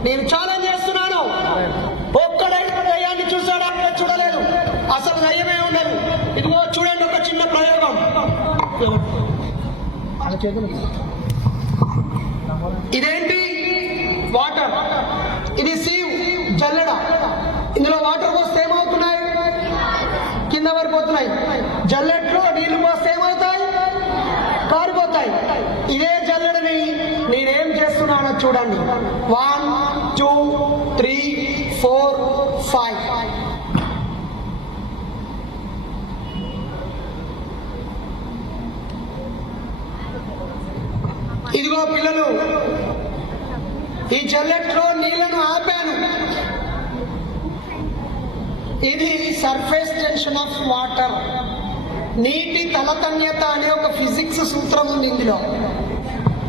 నేను ఛాలెంజ్ చేస్తున్నాను, ఒక్కడైనా దయ్యాన్ని చూసాడా? చూడలేదు, అసలు దయ్యమే ఉండదు. ఇదిగో చూడండి ఒక చిన్న ప్రయోగం. ఇదేంటి? వాటర్. ఇది సీవ్ జల్లెడ. ఇందులో వాటర్ పోస్తే ఏమవుతున్నాయి? కింద పడిపోతున్నాయి. జల్లెట్లో నీళ్లు పోస్తే ఏమవుతాయి? కారిపోతాయి. ఇదే జల్లెడని నేనేం చేస్తున్నానో చూడండి. 1 2 3 4 5. ఇదిగో పిల్లలు, ఈ జల్లెట్లో నీళ్లను ఆపాను. ఇది సర్ఫేస్ టెన్షన్ ఆఫ్ వాటర్, నీటి తలతన్యత అనే ఒక ఫిజిక్స్ సూత్రం ఉంది ఇందులో.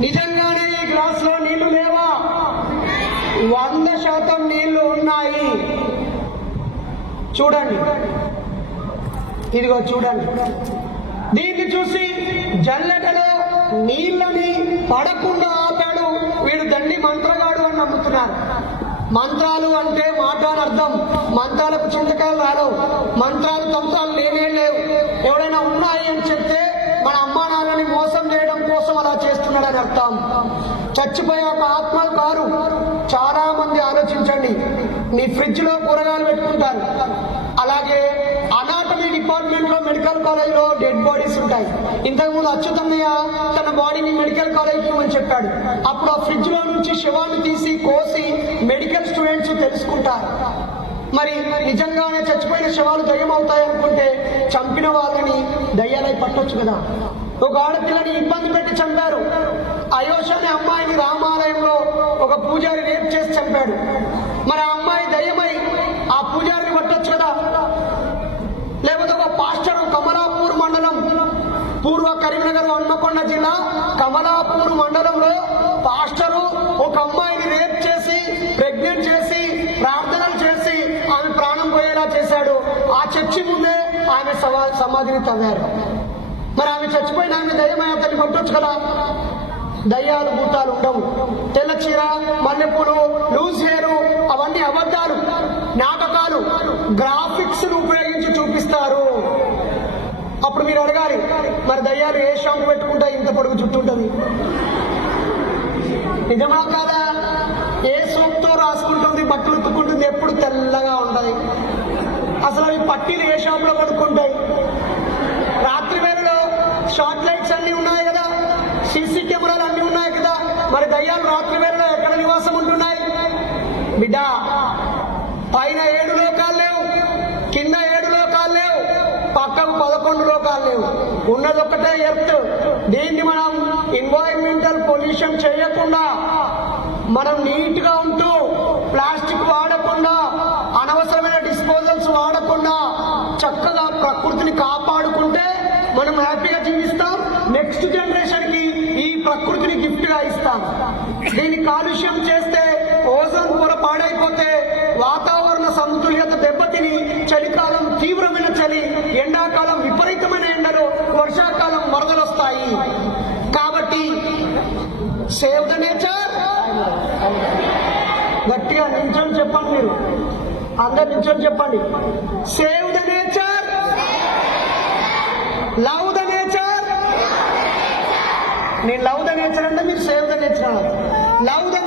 నిజంగానే ఈ గ్లాస్ లో నీళ్లు లేవా? 100% నీళ్లు ఉన్నాయి. చూడండి, ఇదిగో చూడండి. దీన్ని చూసి జల్లెటలో నీళ్ళని పడకుండా ఆపాడు వీడు దండి మంత్రగాడు అని నమ్ముతున్నారు. మంత్రాలు అంటే మాట అని అర్థం. మంత్రాలకు చింతకాయలు రావు, మంత్రాలు తంత్రాలు లేనే లేవు. ఎవరైనా ఉన్నాయి అని చెప్తే మన అమ్మా నాన్నని మోసం చేయడం కోసం అలా చేస్తున్నాడని అర్థం. చచ్చిపోయాక ఆత్మలు కారు. చాలా మంది ఆలోచించండి, నీ ఫ్రిడ్జ్ లో కూరగాయలు పెట్టుకుంటారు, అలాగే అనాటమీ డిపార్ట్మెంట్ లో మెడికల్ కాలేజ్ లో డెడ్ బాడీస్ ఉంటాయి. ఇంతకుముందు అచ్యుతన్నయ్య తన బాడీని మెడికల్ కాలేజ్ అని చెప్పాడు. అప్పుడు ఆ ఫ్రిడ్జ్ లో నుంచి శవాన్ని తీసి కోసి మెడికల్ స్టూడెంట్స్ తెలుసుకుంటారు. మరి నిజంగానే చచ్చిపోయిన శవాలు దయ్యం అవుతాయి అనుకుంటే చంపిన వాళ్ళని దయ్యాలై పట్టొచ్చు కదా. ఒక ఆడపిల్లని ఇబ్బంది పెట్టి చంపారు. అయోష అనే అమ్మాయిని రామాలయంలో ఒక పూజారి రేప్ చేసి చంపాడు. మరి ఆ అమ్మాయి దయ్యమై ఆ పూజారిని పట్టొచ్చు కదా. లేకపోతే ఒక పాస్టర్ కమలాపూర్ మండలం, పూర్వ కరీంనగర్ హన్మకొండ జిల్లా కమలాపూర్ మండలంలో పాస్టరు ఒక అమ్మాయిని రేప్ చేసి ప్రెగ్నెంట్ చేసి ప్రార్థనలు చేసి ఆమె ప్రాణం పోయేలా చేశాడు. ఆ చర్చి ముందే ఆమె సమాధిని తవ్వారు. మరి ఆమె చచ్చిపోయిన ఆమె దయ్యమై అతన్ని పట్టొచ్చు కదా. దయ్యాలు భూతాలు ఉండవు. తెల్ల చీర, మల్లెపూలు, లూజ్ హెయిర్ అవన్నీ అబద్ధాలు, నాటకాలు, గ్రాఫిక్స్ ఉపయోగించి చూపిస్తారు. అప్పుడు మీరు అడగాలి, మరి దయ్యాలు ఏ షాంపు పెట్టుకుంటా ఇంత పొడుగు జుట్టు ఉంటుంది? నిజమా కాదా? ఏ సోప్తో రాసుకుంటుంది, బట్టలు ఉత్తుకుంటుంది, ఎప్పుడు తెల్లగా ఉంటుంది. అసలు అవి పట్టీలు ఏ షాంపులో పడుకుంటాయి? రాత్రి వేళలో షార్ట్ లైట్స్ అన్ని ఉన్నాయి కదా, సీసీ కెమెరాలు అన్ని ఉన్నాయి కదా. మరి దయ్యాలు రాత్రి వేళలో ఎక్కడ నివాసం ఉంటున్నాయి? బిడ్డ, పైన 7 లోకాలు లేవు, కింద 7 లోకాలు లేవు, పక్కకు 11 లోకాలు లేవు. ఉన్నదొక్కటే ఎర్త్. దీన్ని మనం ఎన్వైరన్మెంట్ పొల్యూషన్ చేయకుండా మనం నీట్ గా ఉంటూ ప్లాస్టిక్ వాడకుండా అనవసరమైన డిస్పోజల్స్ వాడకుండా చక్కగా ప్రకృతిని కాపాడుకుంటే మనం హ్యాపీగా జీవిస్తాం. నెక్స్ట్ జనరేషన్ కి ఈ ప్రకృతిని గిఫ్ట్ గా ఇస్తాం. దీన్ని కాలుష్యం చేస్తే ఓజోన్ పొర పాడైపోతే వాతావరణ సమతుల్యత దెబ్బతిని చలికాలం తీవ్రమైన చలి, ఎండాకాలం విపరీతమైన ఎండలు, వర్షాకాలం వరదలు వస్తాయి. కాబట్టి సేవ్ ద నేచర్. గట్టిగా నిల్చొని చెప్పండి, మీరు అందరు నిల్చొని చెప్పండి. Save the nature, love the nature. నేను లవ్ ద నేచర్ అంటే మీరు save the nature. Love the